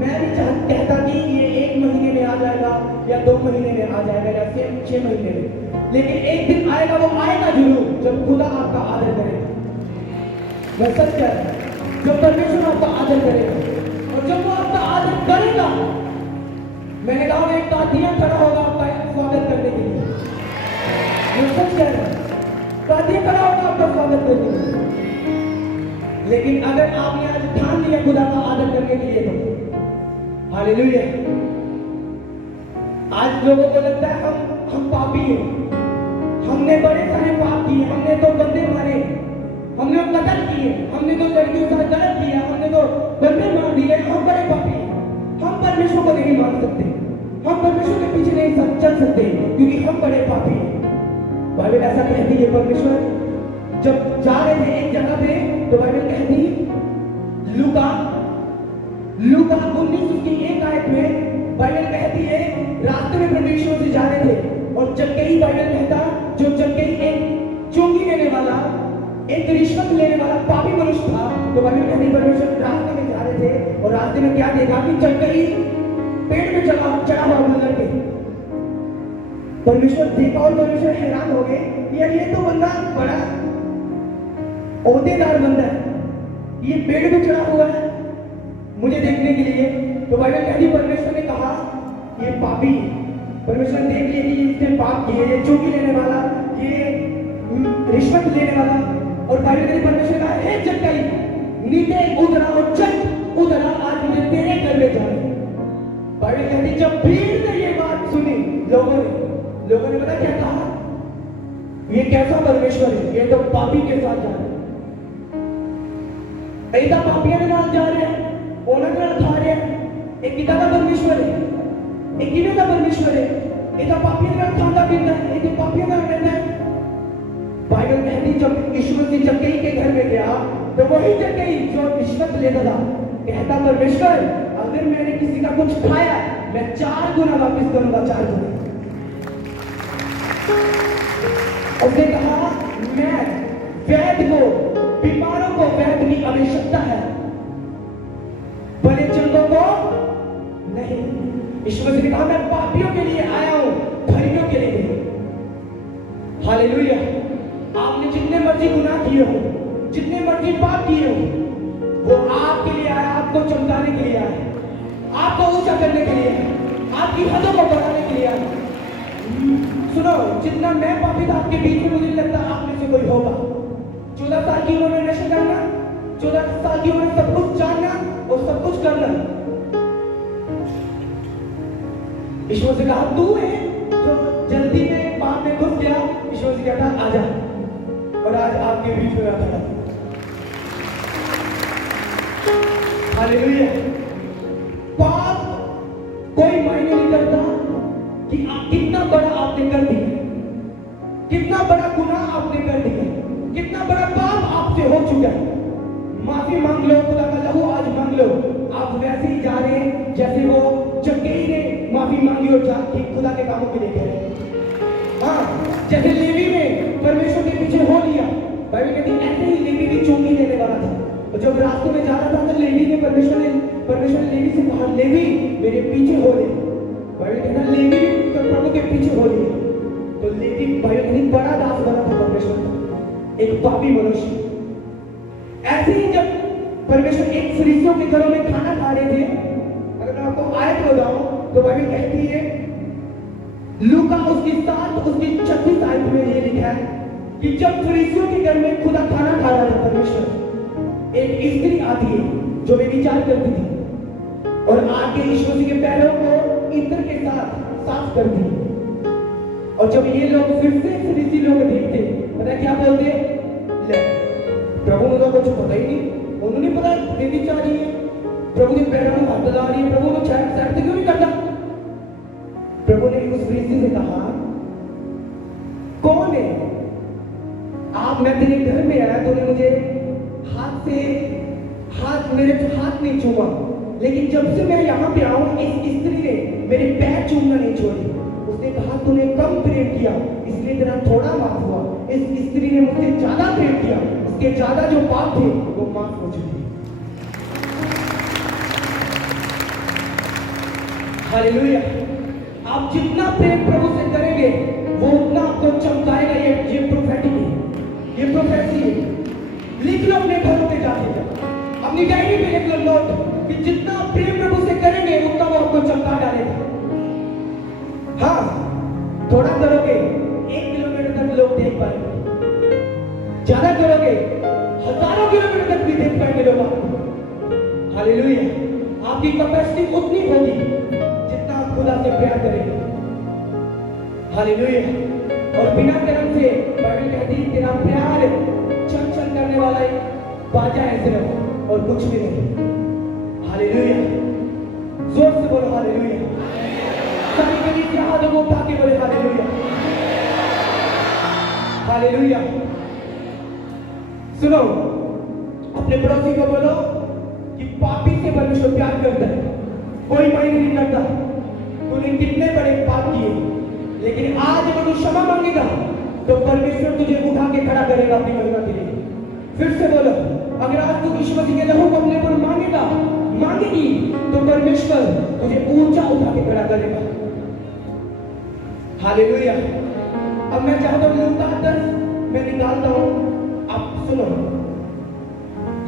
मैं भी कहता कि ये 1 महीने में आ जाएगा या 2 महीने में आ जाएगा या 6 महीने में, लेकिन एक दिन आएगा, वो आएगा जरूर, जब खुदा आपका आदर करेगा। मैं सच कह रहा हूं, जब परमेश्वर आपका आदर करेगा, और जब वो आपका आदर करेगा, मैंने कहा एक तादिया खड़ा होगा आपका स्वागत करने के लिए। मैं सच कह रहा हूं, तादिया खड़ा होगा आपका स्वागत करने के लिए। लेकिन अगर आपने आज ठान लिया खुदा का आदर करने के लिए, तो हालेलुया। आज लोगों को लगता है हम पापी हैं, हमने बड़े सारे पाप किए, हमने तो बंदे मारे, हमने कत्ल किए, हमने तो लड़कियों के साथ गलत किया, हमने तो बंदे मार दिए, हम बड़े पापी हैं। हम परमेश्वर को नहीं मान सकते, हम परमेश्वर के पीछे नहीं चल सकते, क्योंकि हम बड़े पापी हैं। बाइबल ऐसा कहती है, परमेश्वर जब जा रहे थे एक जगह पे, तो बाइबल कहती लूका 19 उसकी 1 आयत में बाइबल कहती है, रास्ते में परमेश्वर से जा रहे थे, और जक्कई, बाइबल कहता जो जक्कई एक चुंगी लेने वाला, एक रिश्वत लेने वाला पापी मनुष्य था, तो बाइबल कहती परमेश्वर रास्ते में जा रहे थे, और रास्ते में क्या देखा कि जक्कई पेड़ में चढ़ा हुआ बंदर पे। परमेश्वर देखा और परमेश्वर हैरान हो गए, यार ये तो बंदा बड़ा ओहदेदार बंदा है, ये पेड़ पे चढ़ा हुआ है मुझे देखने के लिए। तो बाइबल कहती परमेश्वर ने कहा ये पापी है। परमेश्वर ने देख लिया कि इसने पाप किए, ये चोरी लेने वाला, ये रिश्वत लेने वाला, और बाइबल कहती परमेश्वर ने कहा हे जक्कई नीचे उतरा और चल उतरा, आज मुझे तेरे घर में जाना है। बाइबल कहती जब भीड़ ने ये बात सुनी, लोगों ने पता क्या कहा, ये कैसा परमेश्वर है, ये तो पापी के साथ जा रहा है, ऐसा पापियों के साथ जा रहे हैं, ओनर का खा रहे हैं। एक पिता का परमेश्वर है, एक गिने का परमेश्वर है, एक पापियों का खाता पीता है, एक पापियों का रहता है। बाइबल कहती जब यीशु मसीह जक्कई के घर में गया, तो वही जक्कई जो रिश्वत लेता था कहता परमेश्वर अगर मैंने किसी का कुछ खाया, मैं 4 गुना वापस करूंगा, 4 गुना। उसने कहा मैं वैद्य को, बीमारों को वैद्य की आवश्यकता है, भले चंगों को नहीं। यीशु मसीह ने कहा मैं पापियों के लिए आया हूं, धर्मियों के लिए नहीं। हालेलुया। आपने जितने मर्जी गुनाह किए हो, जितने मर्जी पाप किए हो, वो आपके लिए आया, आपको चमकाने के लिए आया, आपको ऊंचा करने के लिए आया, आपकी हदों को बढ़ाने के लिए आया। सुनो, जितना मैं पापी था आपके बीच में, मुझे लगता है आप में से कोई होगा। 14 साल की उम्र में नशा करना, 14 साल की उम्र में सब कुछ जानना और सब कुछ करना। ईश्वर से कहा तू है जो जल्दी में पाप में घुस गया। ईश्वर से कहता आजा, और आज आपके बीच में खड़ा। हालेलुया। पाप कोई मायने नहीं करता कि कितना बड़ा आपने कर दिया, कितना बड़ा गुनाह आपने कर दिया, कितना बड़ा पाप आपसे हो चुका है। माफी मांग लो, खुदा का लहू आज मांग लो। आप वैसे ही जा रहे हैं जैसे वो जक्कई ने माफी मांगी और जाके खुदा के कामों के लिए गए। हाँ, जैसे लेवी में परमेश्वर के पीछे हो लिया। बाइबल कहती ऐसे ही लेवी भी चुंगी लेने वाला था, और जब रास्ते में जा रहा था तो लेवी ने परमेश्वर ने लेवी से कहा लेवी मेरे पीछे हो ले। बाइबल कहता लेवी तो प्रभु के पीछे हो लिया। तो लेवी बाइबल कहती बड़ा दास बना था परमेश्वर का, एक पापी मनुष्य। ऐसे ही जब परमेश्वर एक फरीसियों के घरों में खाना खा रहे थे, अगर मैं आपको आयत बताऊं तो बाइबल कहती है लूका उसकी 7 उसकी 36 आयत में ये लिखा है कि जब फरीसियों के घर में खुदा खाना खा रहा था परमेश्वर, एक स्त्री आती है जो व्यभिचार करती थी। और आके यीशु मसीह के पैरों को इत्र के साथ साफ कर दी। और जब ये लोग फिर से फरीसी लोग देखते, पता क्या बोलते, ले प्रभु ने तो कुछ पता ही नहीं, उन्होंने पता देवी चाह रही है, प्रभु के पैरों में हाथ लगा रही है, प्रभु को साइड क्यों नहीं करता। प्रभु ने उस फरीसी से कहा, कौन है आप, मैं तेरे घर में आया, तूने मुझे मेरे हाथ नहीं छुआ, लेकिन जब से मैं यहाँ पे आऊं इस स्त्री ने मेरे पैर चूमना नहीं छोड़ी। उसने कहा तूने कम प्रेम किया इसलिए तेरा थोड़ा माफ हुआ, इस स्त्री ने मुझसे ज्यादा प्रेम किया, उसके ज्यादा जो पाप थे वो माफ हो चुके। हालेलुया। आप जितना प्रेम प्रभु से करेंगे वो उतना आपको चमकाएगा। ये प्रोफेटिक है, ये प्रोफेसी है। लिख लो अपने घरों पे जाके, अपनी डायरी पे लिख लो नोट कि जितना प्रेम प्रभु से करेंगे उतना वो आपको चमका डालेगा। हाँ, थोड़ा करोगे 1 किलोमीटर तक लोग देख पाएंगे, ज्यादा करोगे हजारों किलोमीटर तक भी देख पाएंगे लोग आपको। हालेलुया। आपकी कैपेसिटी उतनी होगी जितना आप खुदा से प्यार करेंगे। हालेलुया। और बिना कर्म से बाइबल कहती है तेरा प्यार छन छन करने वाला एक बाजा है सिर्फ, और कुछ भी नहीं। हालेलुया। जोर से बोलो हालेलुया। सारी गली के हाथों को उठा के बोले हालेलुया। हालेलुया। सुनो, अपने पड़ोसी को बोलो कि पापी से परमेश्वर प्यार करता है, कोई मायने नहीं करता तूने कितने बड़े पाप किए, लेकिन आज अगर तू क्षमा मांगेगा तो परमेश्वर तुझे उठा के खड़ा करेगा अपनी महिमा के लिए। फिर से बोलो, अगर आज तू यीशु मसीह के लहू को अपने पर मांगेगी तो परमेश्वर तुझे ऊंचा उठा के खड़ा करेगा। हालेलुया। अब मैं चाहता हूं लूका 10 मैं निकालता हूं, आप सुनो।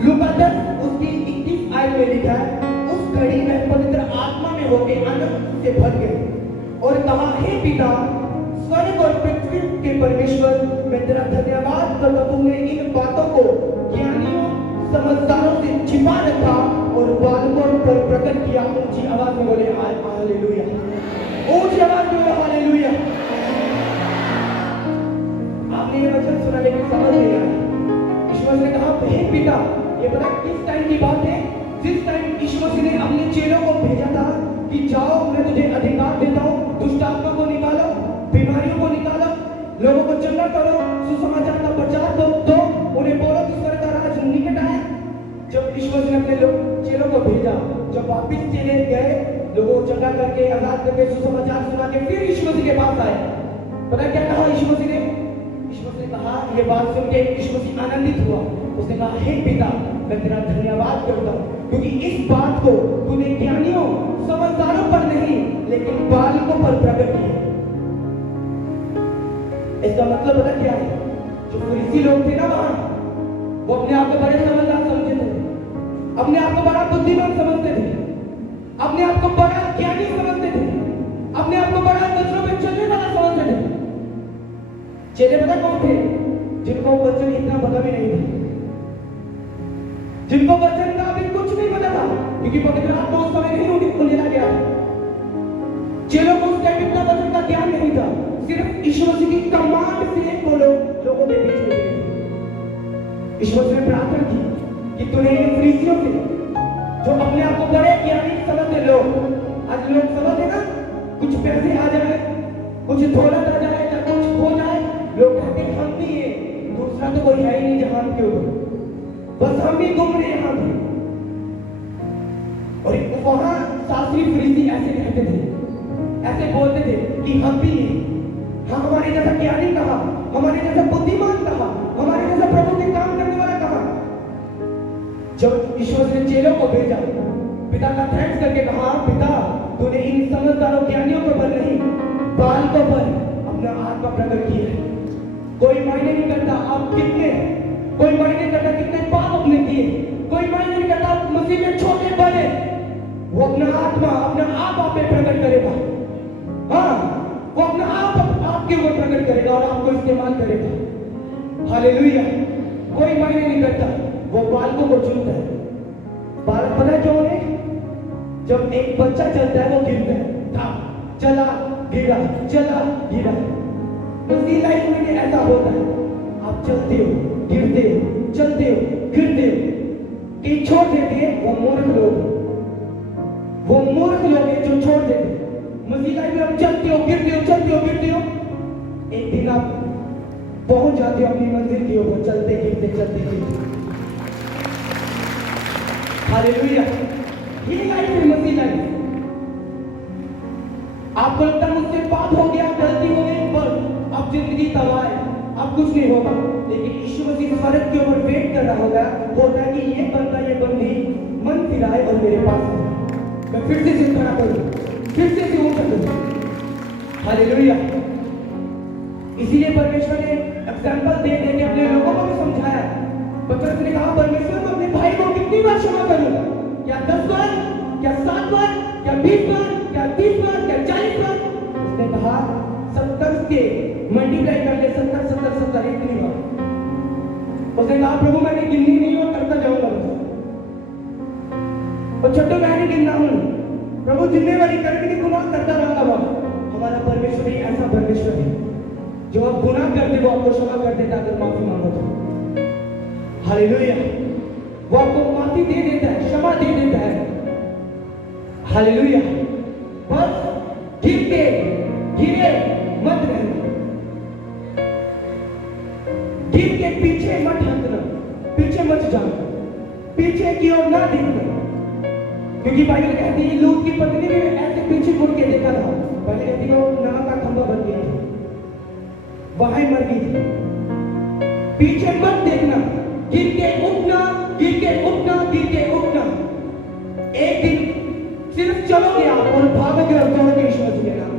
लूका 10 उसकी 21 आयत में लिखा है, उस घड़ी में पवित्र आत्मा में होकर आनंद से भर गए और कहा, हे पिता स्वर्ग और पृथ्वी के परमेश्वर, मैं तेरा धन्यवाद करता तूने इन बातों को ज्ञानियों समझदारों से छिपा रखा और बालकों पर प्रकट किया। ऊंची आवाज में बोले हालेलुया। ऊंची आवाज में बोले हालेलुया। आपने ये वचन सुना लेकिन समझ नहीं आया। यीशु मसीह ने कहा, हे पिता, ये पता किस टाइम की बात है? जिस टाइम यीशु मसीह ने अपने चेलों को भेजा था कि जाओ मैं तुझे अधिकार देता हूं, दुष्ट आत्मा को निकालो, बीमारियों को निकालो, लोगों को चंगा करो, सुसमाचार का प्रचार दो, उन्हें बोलो कि स्वर्ग का राज निकट आया। जब यीशु मसीह ने अपने चेलों को भेजा, जब वापिस चेले गए, लोगों को चंगा करके, आजाद करके, सुसमाचार सुना के फिर यीशु मसीह के पास आए, पता क्या कहा यीशु मसीह ने? यीशु मसीह ने कहा, ये बात सुन के यीशु मसीह आनंदित हुआ। उसने कहा, हे पिता, मैं तेरा धन्यवाद करता हूं क्योंकि इस बात को तूने ज्ञानियों समझदारों पर नहीं लेकिन बालकों पर प्रकट किया। इसका मतलब पता क्या है? जो फरीसी लोग थे ना वहां, वो अपने आप को बड़े समझदार समझते थे, अपने आप को बड़ा बुद्धिमान समझते थे, अपने आप को बड़ा ज्ञानी समझते थे, अपने आप को बड़ा नजरों में चलने वाला समझते थे। चेले पता कौन थे? जिनको वचन इतना पता भी नहीं था, जिनको वचन का भी कुछ नहीं पता था, क्योंकि पवित्र आत्मा उस समय नहीं उन्हें ला गया। चेलों को उस टाइम इतना वचन का ज्ञान नहीं था, सिर्फ यीशु मसीह की कमांड से वो लोगों के बीच में गए। यीशु मसीह ने प्रार्थना की कि तूने इन फरीसियों से जो अपने आप को बड़े ज्ञानी समझते लोग, आज लोग समझते ना, कुछ पैसे आ जाए, कुछ दौलत आ जाए या कुछ खो जाए, लोग कहते हम भी ये, दूसरा तो कोई है ही नहीं जहां के ऊपर, बस हम भी घूम रहे यहाँ पे। और वहां शास्त्री फरीसी ऐसे कहते थे, ऐसे बोलते थे कि हम भी ये, हाँ हमारे जैसा ज्ञानी कहा, हमारे जैसा बुद्धिमान कहा, हमारे जैसा प्रभु के काम करने वाला कहा। जब ईश्वर ने चेलों को भेजा, पिता का थैंक्स करके कहा, पिता तूने इन समझदारों ज्ञानियों को पर नहीं बालकों पर अपना आत्मा प्रकट किया है। कोई मायने नहीं करता आप कितने, कोई मायने नहीं करता कितने पाप आपने किए, कोई मायने नहीं करता आप मसीह में छोटे बड़े, वो अपना आत्मा अपना आप पे प्रकट करेगा। हाँ, वो अपना आप आपके ऊपर प्रकट करेगा और आपको इस्तेमाल करेगा। हालेलुया। कोई मायने नहीं करता, वो बालकों को चुनता है। बालक पता क्यों है? जब एक बच्चा चलता है वो गिरता है, था चला गिरा चला गिरा। मसीह लाइफ में भी ऐसा होता है, आप चलते हो गिरते हो, चलते हो गिरते हो। एक छोड़ देते हैं वो मूर्ख लोग, वो मूर्ख लोग हैं जो छोड़ देते हैं। मसीह लाइफ में आप चलते हो गिरते हो, चलते हो गिरते हो, एक दिन आप पहुंच जाते हो अपनी मंजिल की ओर, चलते गिरते चलते गिरते। हालेलुया, ये लाइफ है मसीह लाइफ। आपको लगता है मुझसे पाप हो गया, गलती हो गई, पर अब जिंदगी तबाह है, अब कुछ नहीं होगा। लेकिन यीशु मसीह स्वर्ग के ऊपर वेट कर रहा होता है कि ये बंदा ये बंदी मन फिराए और मेरे पास आए, मैं फिर से खड़ा करूं, फिर से उठ सकूं। हालेलुया। इसीलिए परमेश्वर ने एग्जाम्पल दे के अपने लोगों को भी समझाया। पतरस ने कहा, परमेश्वर मैं अपने भाई को कितनी बार क्षमा करूंगा? क्या 10 बार, क्या 7 बार, क्या 20 बार, क्या 30 बार, क्या 40 बार? उसने कहा 70 के मल्टीप्लाई कर ले, 70 70 70 इतनी बार। उसने कहा प्रभु मैंने गिननी नहीं और करता जाऊंगा, और छोटो मैंने गिनना हूं प्रभु, जिम्मेवारी करके भी गुनाह करता रहूंगा। हमारा परमेश्वर ही ऐसा परमेश्वर है जो आप गुनाह करते वो आपको क्षमा कर देता अगर माफी मांगो तो। हालेलुया, वो आपको माफी दे देता है, क्षमा दे देता है। हालेलुया। बस गिरते गिरे मत रहना, गिर के पीछे मत हटना, पीछे मत जाना, पीछे की ओर ना देखना। क्योंकि बाइबल कहती है लूत की पत्नी ने ऐसे पीछे मुड़ के देखा था, पहले कहती है वो नमक का खंभा बन गया था, वहां मर गई थी। पीछे मत देखना, गिर के उठना, गिर के उठना, गिर के उठना। एक दिन सिर्फ चलोगे आप और भागोगे और दौड़ोगे यीशु मसीह के नाम।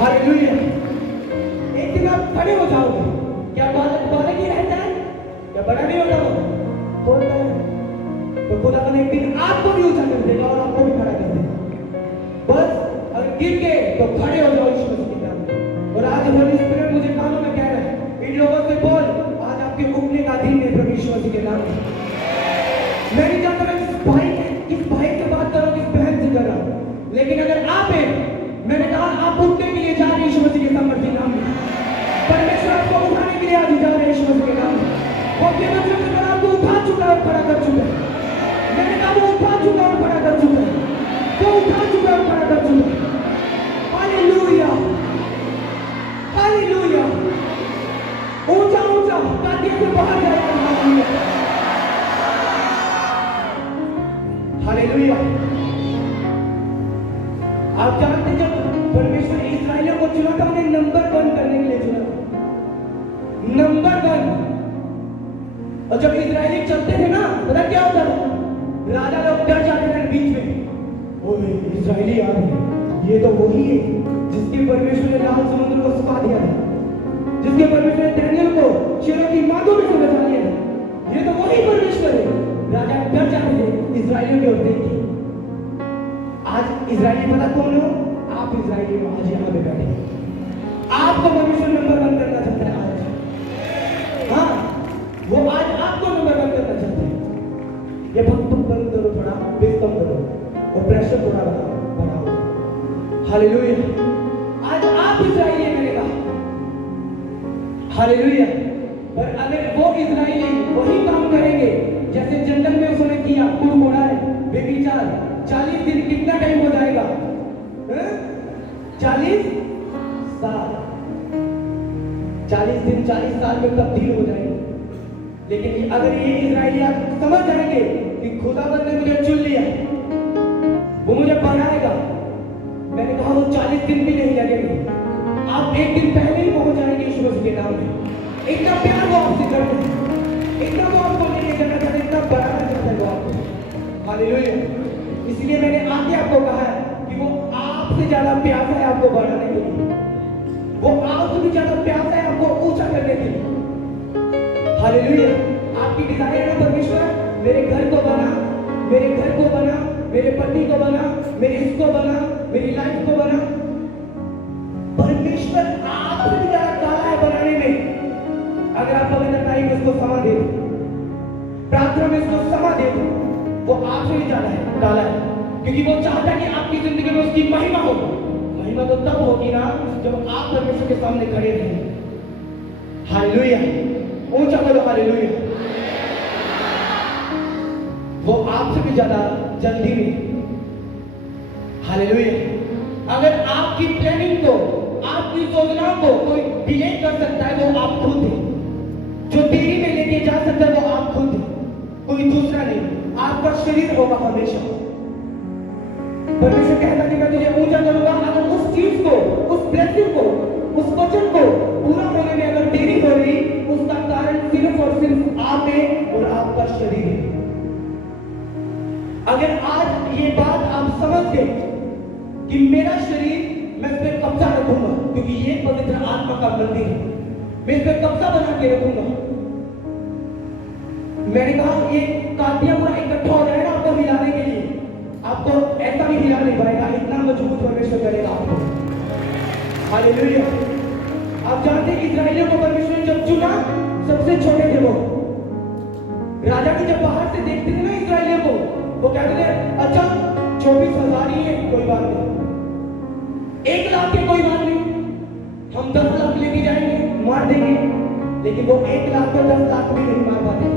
हालेलुया। एक दिन आप खड़े हो जाओगे। क्या बालक ही रहता है, क्या बड़ा नहीं होता है? तो खुदा एक दिन आपको भी ऊंचा कर देगा और आपको भी खड़ा कर देगा। बस अगर गिर के तो खड़े हो जाओ यीशु मसीह के नाम। और आज होली स्पिरिट मुझे कानों में कह रहा है, इन लोगों से बोल आज आपके उठने का दिन है प्रभु यीशु मसीह के नाम में। मैं नहीं जानता मैं किस भाई से बात कर रहा हूं, किस बहन से कर रहा हूं, लेकिन अगर आप हैं, मैंने कहा आप उठने के लिए जा रहे हैं यीशु मसीह के सामर्थ्य नाम में। परमेश्वर आपको उठाने के लिए आज जा रहे हैं यीशु मसीह के नाम में। वो अपने बच्चों के द्वारा आपको उठा चुका है और खड़ा कर चुका है। मैंने कहा वो उठा चुका और खड़ा कर चुका है, वो उठा चुका और खड़ा कर चुका है। Hallelujah, hallelujah. ऊंचा ऊंचा काटिया से बाहर जाएगा। हालेलुया। आप जानते जब परमेश्वर ने इस्राएलियों को चुना था, उन्हें नंबर 1 करने के लिए चुना था, नंबर 1। और जब इस्राएली चलते थे ना, पता क्या होता था? राजा लोग डर जाते थे बीच में, ओए इस्राएली आ रहे, ये तो वही है जिसके परमेश्वर ने लाल समुद्र को सुखा दिया था, जिसके परमेश्वर ने डैनियल को शेरों की मांगों में से बचा लिया था, ये तो वही परमेश्वर है। राजा डर जाते थे इस्राएलियों की ओर देख के। आज इस्राएली पता कौन हो? आप इस्राएली हो, आज यहाँ पे बैठे। आपको परमेश्वर नंबर 1 करना चाहता है आज। हाँ, वो आज आपको नंबर 1 करना चाहता है। ये भक्त बंद करो, थोड़ा बेस कम करो और प्रेशर थोड़ा बढ़ाओ। हालेलुया। आज आप इस्राएली हैं, मैंने कहा। हालेलुया। पर अगर वो इस्राएली वही काम करेंगे जैसे जंगल में उसने किया, कुड़मुड़ा है, बेविचार, 40 दिन कितना टाइम हो जाएगा? 40 साल। 40 दिन 40 साल में तब्दील हो जाएंगे। लेकिन अगर ये इस्राएली आज समझ जाएंगे कि खुदावंद ने मुझे चुन लिया, वो मुझे बनाएगा, मैंने कहा वो 40 दिन भी नहीं लगेंगे। आप एक दिन पहले ही पहुंच जाएंगे यीशु मसीह के नाम में। इतना प्यार वो आपसे करते हैं, इतना वो आपको लेके जाना चाहते हैं, इतना बढ़ाना चाहते हैं वो आपको। हालेलुया। इसलिए मैंने आगे आपको कहा है कि वो आपसे ज्यादा प्यासा है आपको बढ़ाने के लिए, वो आपसे भी ज्यादा प्यासा है आपको ऊंचा करने के लिए। हालेलुया। आपकी डिजायर है परमेश्वर, मेरे घर को बना, मेरे घर को बना, मेरे पति को बना, मेरे इसको बना, मेरी लाइफ को बना। परमेश्वर आपसे भी ज्यादा काला है बनाने में। अगर आप पवित्र टाइम में इसको समा दे, प्रार्थना में इसको समा दे, वो आपसे भी ज्यादा है काला है। क्योंकि वो चाहता है कि आपकी जिंदगी में उसकी महिमा हो। महिमा तो तब होगी ना जब आप परमेश्वर के सामने खड़े रहेंगे। हालेलुया, ऊंचा बोलो हालेलुया। वो आपसे भी ज्यादा जल्दी में। हालेलुया। अगर आपकी प्लानिंग को, आपकी योजनाओं को कोई डिले कर सकता है वो आप खुद हैं। जो देरी में लेके जा सकता है वो आप खुद हैं, कोई दूसरा नहीं। आपका शरीर होगा हमेशा। परमेश्वर कहता है कि मैं तुझे ऊंचा करूंगा। अगर उस चीज को, उस ब्लेसिंग को, उस वचन को पूरा होने में अगर देरी हो रही, उसका कारण सिर्फ और सिर्फ आप हैं और आपका शरीर है। अगर आज ये बात आप समझ गए कि मेरा शरीर, मैं इस पर कब्जा रखूंगा क्योंकि ये पवित्र आत्मा का मंदिर है, मैं इस पर कब्जा बना के रखूंगा। मैंने कहा ये कातियां पूरा इकट्ठा हो जाएगा आपको हिलाने के लिए, आपको ऐसा भी हिला नहीं पाएगा, इतना मजबूत परमेश्वर करेगा आपको। हालेलुया। आप जानते हैं इस्राएलियों को परमेश्वर ने जब चुना, सबसे छोटे थे वो। राजा भी जब बाहर से देखते थे ना इस्राएलियों को, वो कहते थे अच्छा 24,000 ही है, कोई बात नहीं। 1 लाख के कोई बात नहीं, हम 10 लाख लेके जाएंगे, मार देंगे। लेकिन वो 1 लाख को 10 लाख भी नहीं मार पाते।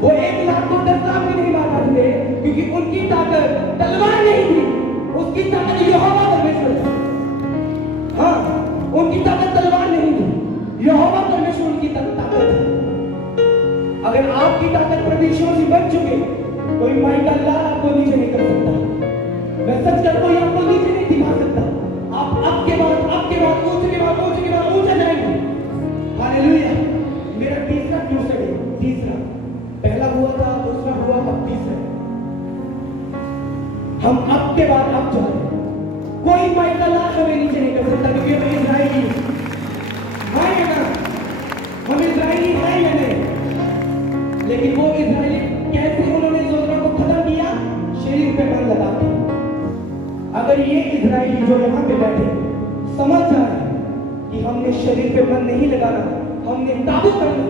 वो 1 लाख को 10 लाख भी नहीं मार पाते क्योंकि उनकी ताकत तलवार नहीं थी, उसकी ताकत यहोवा परमेश्वर था। हाँ, उनकी ताकत तलवार नहीं थी, यहोवा परमेश्वर उनकी ताकत है। अगर आपकी ताकत परमेश्वर से बन चुके, कोई माई का लाल आपको नीचे नहीं कर सकता। मैं सच कर, कोई आपको नीचे नहीं दिखा सकता। आप आपके बाद ऊंचे जाएंगे। हालेलुया। मेरा तीसरा क्रूसेड है, तीसरा। पहला हुआ था, दूसरा हुआ, अब तीसरा। हम अब के बाद अब जा रहे हैं। कोई माई का लाल हमें नीचे नहीं कर सकता क्योंकि हम इस्राएली भाई है ना, हम इस्राएली भाई है नहीं। लेकिन वो इस्राएली कैसे उन्होंने योजना को खत्म किया? शरीर पे मन लगा के। अगर ये इस्राएली जो यहाँ पे बैठे समझ जाए कि हमने शरीर पे मन नहीं लगाना, हमने काबू करना।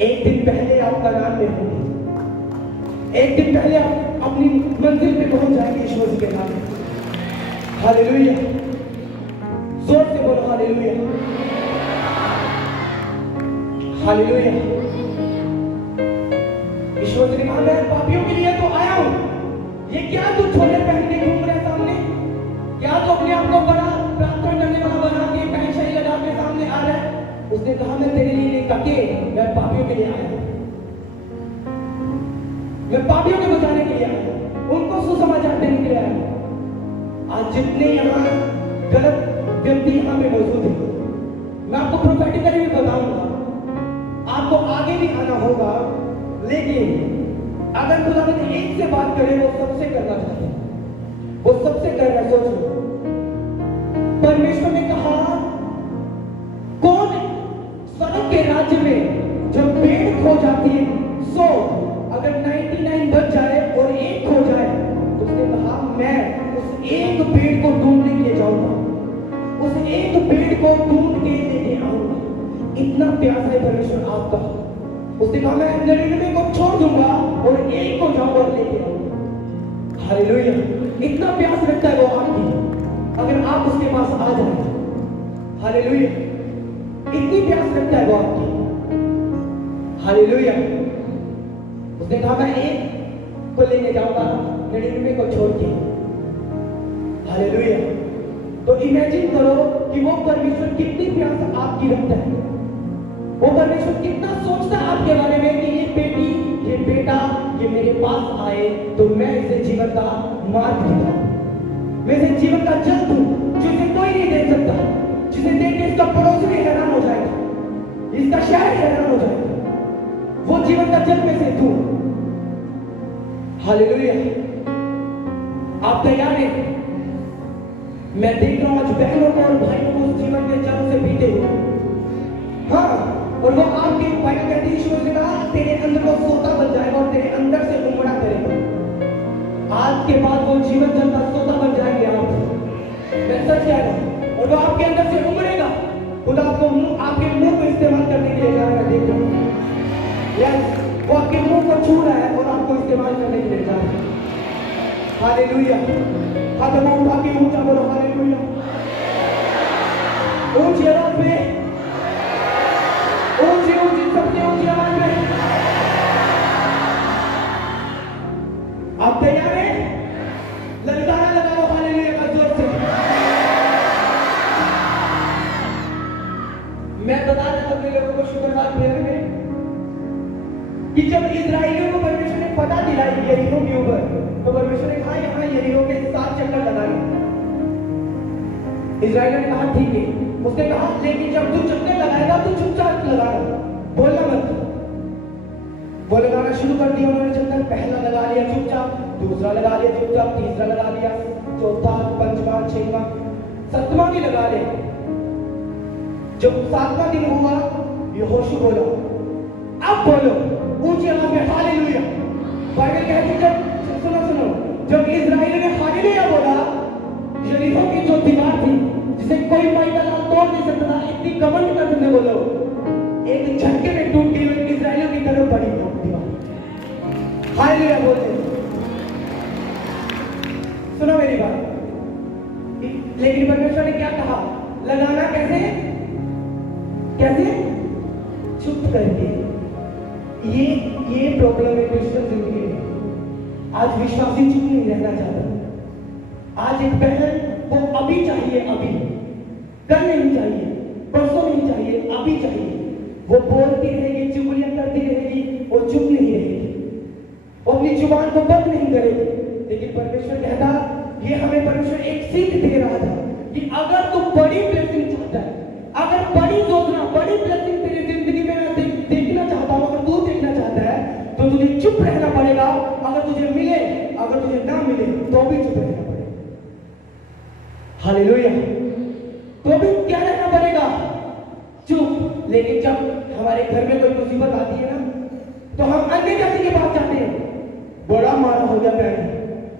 एक दिन पहले आप कनान में होंगे, एक दिन पहले आप अपनी मंजिल पे पहुंच जाएंगे ईश्वर के नाम में। हालेलुया। जोर से बोलो हालेलुया। हालेलुया। ईश्वर ने कहा मैं पापियों के लिए तो आया हूं। ये क्या तू छोटे पहन के घूम रहा है सामने? क्या तू अपने आप को बड़ा प्रार्थना करने वाला बना के पैंट शाही लगा के सामने आ रहा है? उसने कहा मैं तेरे लिए नहीं, काके मैं पापियों के लिए आया हूं। मैं पापियों को बचाने के लिए आया हूं, उनको सुसमाचार देने के लिए आया हूं। आज जितने यहाँ गलत व्यक्ति यहाँ पे मौजूद हैं, मैं आपको प्रोफेटिकली भी बताऊंगा, आपको आगे भी आना होगा। लेकिन अगर खुदावंद एक से बात करे, वो सबसे करना चाहते हैं, वो सबसे करना। सोचो, परमेश्वर ने कहा कौन स्वर्ग के राज्य में जब भेड़ खो जाती है, सो अगर 99 बच जाए और एक खो जाए, तो उसने कहा मैं उस एक भेड़ को ढूंढने के लिए जाऊंगा, उस एक भेड़ को ढूंढ के लेके आऊंगा। इतना प्यासा है परमेश्वर आपका। उसने कहा मैं 99 को छोड़ दूंगा और एक को जाऊंगा और लेके आऊंगा। हालेलुया। इतना प्यास रखता है वो आपकी, अगर आप उसके पास आ जाए। हालेलुया। इतनी प्यास रखता है वो आपकी। हालेलुया। उसने कहा मैं एक को लेके जाऊंगा, 99 को छोड़ के। हालेलुया। तो इमेजिन करो कि वो परमेश्वर कितनी प्यास आपकी रखता है, वो परमेश्वर कितना सोचता है आपके बारे में कि ये बेटी, ये बेटा, ये मेरे पास आए तो मैं इसे जीवन का मार्ग दिखाऊं, मैं इसे जीवन का जल दूं जिसे कोई नहीं देख सकता, जिसे देख के इसका पड़ोसी भी हैरान हो जाएगा, इसका शहर हैरान हो जाएगा। वो जीवन का जल में से दूं। हालेलुया। आप तैयार हैं? मैं देख रहा हूं आज बहनों को और भाइयों को उस जीवन के जल से पीते हुए। हाँ, और वो आपके बाइबल कहती है, ईश्वर ने कहा तेरे अंदर वो सोता बन जाएगा और तेरे अंदर से उमड़ा करेगा। आज के बाद वो जीवन जल का सोता बन जाएंगे आप। मैं सच कह रहा हूं। और वो आपके अंदर से उमड़ेगा। खुदा आपको आपके मुंह को इस्तेमाल करने के लिए जा रहा है। देख रहा हूं, वो आपके मुंह हालेलुया। हाथों उठा के ऊंचा बोलो हालेलुया। ऊंची आवाज में, ऊंची ऊंची सबसे ऊंची आवाज में। आप तैयार हैं? ललकारा लगाओ हालेलुया का जोर से। मैं बता रहा था अपने लोगों को शुक्रवार प्रेयर में कि जब इजराइलियों को परमेश्वर ने पता दिलाई यरीहो के ऊपर, तो परमेश्वर ने कहा यहाँ यरीहो के 7 चक्कर लगाए। इजराइलियों ने कहा ठीक है। उसने कहा लेकिन जब तू चक्कर लगाएगा तो चुपचाप लगाना, बोलना मत। वो लगाना शुरू कर दिया उन्होंने चक्कर। पहला लगा लिया चुपचाप, दूसरा लगा लिया चुपचाप, तीसरा लगा लिया, चौथा, पंचवां, छठवां, 7वां भी लगा लिया। जब 7वां दिन हुआ, यहोशू बोला अब बोलो ऊंची आवाज में हालेलुया। बाइबल कहती है जब सुनो जब इजराइल ने हालेलुया बोला, यरीहो की जो दीवार थी जिसे कोई पैदल तोड़ नहीं सकता था, इतनी घमंड कर तुमने बोलो, एक झटके में टूट गई। इजराइलियों की तरफ बड़ी दीवार। हालेलुया बोलते। सुनो मेरी बात। लेकिन परमेश्वर ने क्या कहा? लगाना कैसे? कैसे? चुप करके। ये प्रॉब्लम है क्रिश्चियन जिंदगी में। आज विश्वासी चुप नहीं रहना चाहता। आज एक बहन वो अभी चाहिए, अभी कल नहीं चाहिए, परसों नहीं चाहिए, अभी चाहिए। वो बोलती रहेगी, चुगलियां करती रहेगी, वो चुप नहीं रहेगी, वो अपनी जुबान को बंद नहीं करेगी। लेकिन परमेश्वर कहता, ये हमें परमेश्वर एक सीख दे रहा था कि अगर तू बड़ी ब्लेसिंग चाहता है, अगर बड़ी योजना, बड़ी ब्लेसिंग तेरी जिंदगी में मैं देखना चाहता हूं, अगर तू देखना चाहता है तो तुझे चुप रहना पड़ेगा। अगर तुझे मिले, अगर तुझे ना मिले तो भी चुप रहना पड़ेगा। हालेलुया। तो भी क्या रहना पड़ेगा? चुप। लेकिन जब हमारे घर में कोई मुसीबत आती है ना, तो हम अन्य जाति के पास जाते हैं। बड़ा मारा हो गया बहन,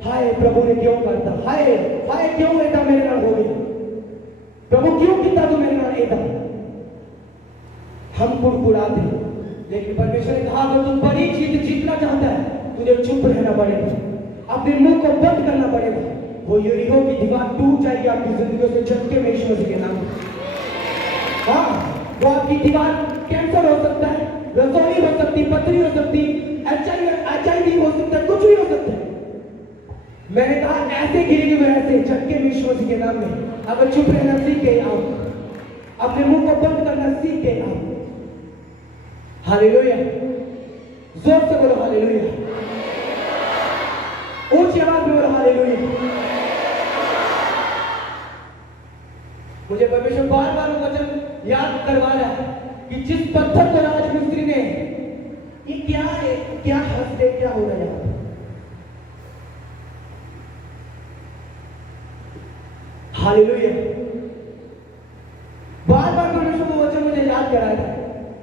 हाय प्रभु ने क्यों करता, हाय हाय क्यों ऐसा मेरे नाल हो गया, प्रभु क्यों किया तू मेरे नाल ऐसा। हम कुड़कुड़ाते। लेकिन परमेश्वर ने कहा अगर तू बड़ी जीत जीतना चाहता है, तुझे चुप रहना पड़ेगा, अपने मुंह को बंद करना पड़ेगा। वो यरीहो की दीवार टूट जाएगी आपकी जिंदगी से झटके में, यीशु मसीह के नाम। हाँ, वो आपकी दीवार कैंसर हो सकता है, रसोई हो सकती, पथरी हो सकती, HIV हो सकता है, कुछ भी हो सकता है। मैंने कहा ऐसे गिरेगी वो ऐसे झटके में, यीशु मसीह के नाम में। अगर चुप रहना सीख गए आप, अपने मुंह को बंद करना सीख गए आप। हालेलुया। जोर से बोलो हालेलुया। ऊंची आवाज में बोलो हालेलुया। मुझे परमेश्वर बार बार वचन याद करवा रहा है कि जिस पत्थर को राजमिस्त्री ने, ये क्या है, क्या हंसते, क्या हो रहा है? हालेलुया। बार बार परमेश्वर को वचन मुझे याद कराया था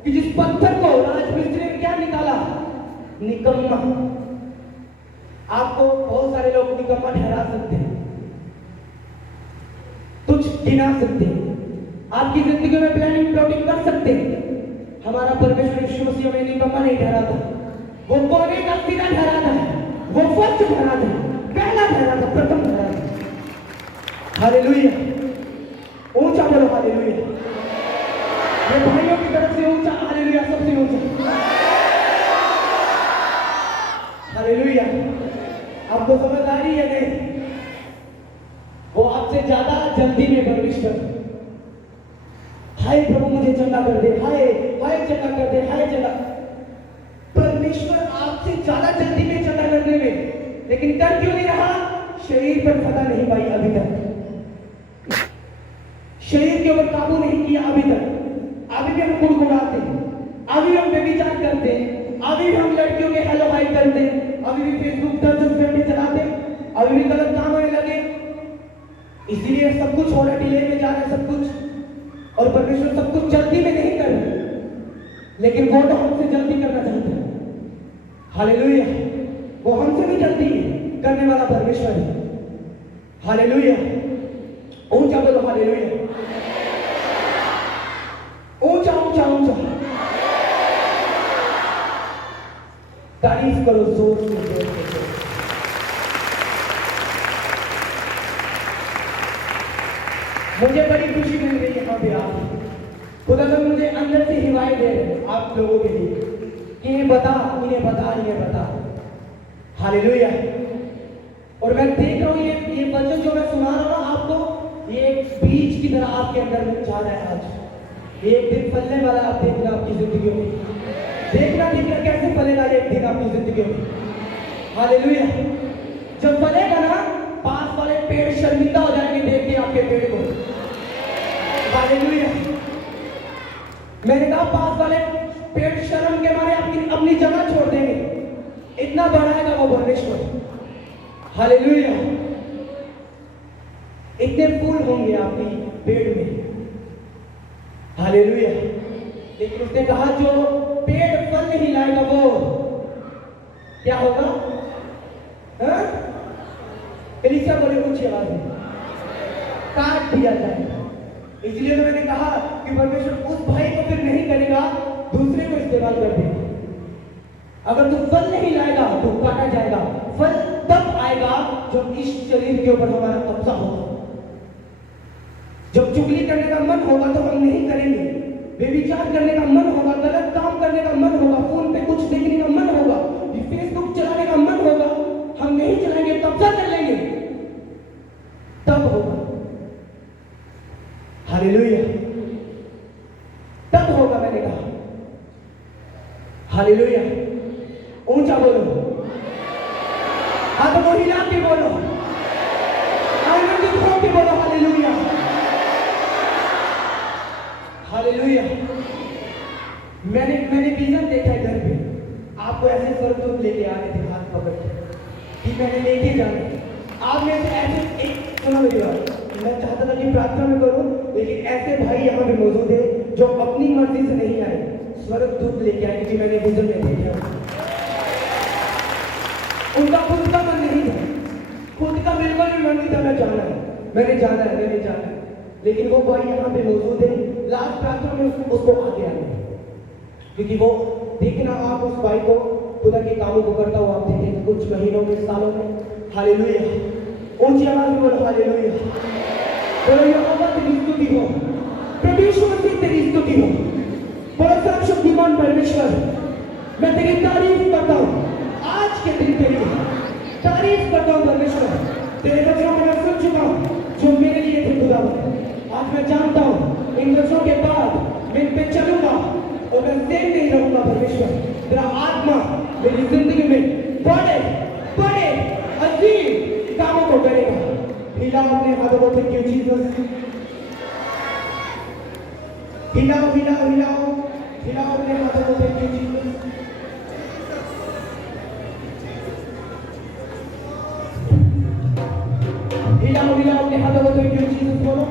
कि जिस पत्थर को राजमिस्त्री ने क्या निकाला? निकम्मा। आपको बहुत सारे लोग निकम्मा ठहरा सकते हैं, तुझ गिना सकते हैं, आपकी जिंदगी में प्लानिंग प्लॉटिंग कर सकते हैं। हमारा परमेश्वर यीशु मसीह में निकम्मा नहीं ठहराता, वो कोने का सीधा ठहराता है, वो फर्स्ट ठहराता है, पहला ठहराता, प्रथम ठहराता। हालेलुया। ऊंचा बोलो हालेलुया। ये भाइयों की तरफ से ऊंचा हालेलुया, सबसे ऊंचा हालेलुया। आपको समझ आ रही है नहीं? वो आपसे ज्यादा जल्दी में परमेश्वर, हाय प्रभु मुझे चंगा कर दे, हाय हाय चंगा कर दे, हाय चंगा। परमेश्वर आपसे ज्यादा जल्दी में चंगा करने में, लेकिन कर क्यों नहीं रहा? शरीर पर पता नहीं पाई अभी तक, शरीर के ऊपर काबू नहीं किया अभी तक। अभी भी हम गुड़गुड़ाते हैं, अभी हम व्यभिचार करते हैं, अभी भी हम लड़कियों के हेलो हाय करते हैं, अभी भी फेसबुक 10 घंटे चलाते, अभी भी गलत काम होने लगे। इसीलिए सब कुछ हो रहा है, डिले में जा रहा है सब कुछ। और परमेश्वर सब कुछ जल्दी में नहीं कर रहे, लेकिन वो तो हमसे जल्दी करना चाहते हैं। हालेलुया। वो हमसे भी जल्दी करने वाला परमेश्वर है। हालेलुया। ऊंचा बोलो हालेलुया। ऊंचा ऊंचा ऊंचा तारीफ करो जोर से, जोर से। मुझे बड़ी खुशी मिल रही है यहाँ पे आप खुदा तो मुझे अंदर से हिमायत दे रहे हैं आप लोगों के लिए कि इन्हें बता हालेलुया। और मैं देख रहा हूँ ये वचन जो मैं सुना रहा हूँ आपको, ये एक बीज की तरह आपके अंदर में जा रहा है आज। ये एक दिन फलने वाला आप देखना आपकी जिंदगी में, देखना कैसे फलेगा एक दिन आपकी जिंदगी में। हालेलुया। जब फलेगा ना, पास वाले पेड़ शर्मिंदा हो जाएंगे देख के आपके पेड़ को। हालेलुया। मैंने कहा पास वाले पेड़ शर्म के मारे अपनी जगह छोड़ देंगे, इतना बढ़ाएगा वो परमेश्वर। हालेलुया। इतने फूल होंगे आपकी पेड़ में। हालेलुया। लेकिन उसने कहा जो पेड़ फल नहीं लाएगा वो क्या होगा? एलिशा बोले ऊंची आवाज में, काट दिया जाएगा। इसलिए तो मैंने कहा कि परमेश्वर उस भाई को फिर नहीं करेगा, दूसरे को इस्तेमाल कर देगा। अगर तू फल नहीं लाएगा तो काटा जाएगा। फल तब आएगा जब इस शरीर के ऊपर हमारा कब्जा होगा। जब चुगली करने का मन होगा तो हम नहीं करेंगे, व्यभिचार करने का मन होगा, गलत काम करने का मन होगा, फोन पे कुछ देखने का मन होगा, फेसबुक चलाने का मन होगा, हम नहीं चलाएंगे, कब्जा कर लेंगे, तब होगा। हालेलुया। तब होगा, मैंने कहा। हालेलुया। ऊंचा बोलो, हाथ को हिला के बोलो, आनंदित होके बोलो हालेलुया। हालेलुया। मैंने विजन देखा है घर पे, आपको ऐसे स्वर्गदूत लेके आ रहे थे हाथ पकड़ के कि मैंने लेके जाना। आप में से ऐसे एक, सुनो मेरी बात, मैं चाहता था कि प्रार्थना में करूं, लेकिन ऐसे भाई यहाँ पे मौजूद है जो अपनी मर्जी से नहीं आए, स्वर्गदूत लेके आए क्योंकि मैंने विजन में देखा। उनका खुद का मन नहीं था, खुद का बिल्कुल भी मन नहीं था मैंने जाना है, लेकिन वो भाई यहाँ पे मौजूद है। लास्ट प्रार्थना में उसको आगे आना, क्योंकि वो देखना आप उस भाई को खुदा के कामों को करता हुआ आप देखेंगे कुछ महीनों में, सालों में। हालेलुया। ऊंची आवाज में बोलो हालेलुया। बोलो यहोवा तेरी स्तुति हो, प्रभु यीशु मसीह तेरी स्तुति हो। बोलो सर्वशक्तिमान परमेश्वर, मैं तेरी तारीफ करता हूँ, आज के दिन तेरी तारीफ करता हूँ परमेश्वर। तेरे वचनों को मैं सुन चुका हूँ जो मेरे लिए थे खुदा। आज मैं जानता हूँ इन वचनों के बाद मैं इन पे चलूंगा और मैं सेम नहीं रहूंगा परमेश्वर। तेरा आत्मा मेरी जिंदगी में बड़े बड़े अजीब कामों को करेगा। हिलाओ अपने हाथों को, थैंक यू जीसस। हिलाओ हिलाओ हिलाओ हिलाओ अपने हाथों को, थैंक यू जीसस। हिलाओ हिलाओ अपने हाथों को, थैंक यू जीसस बोलो।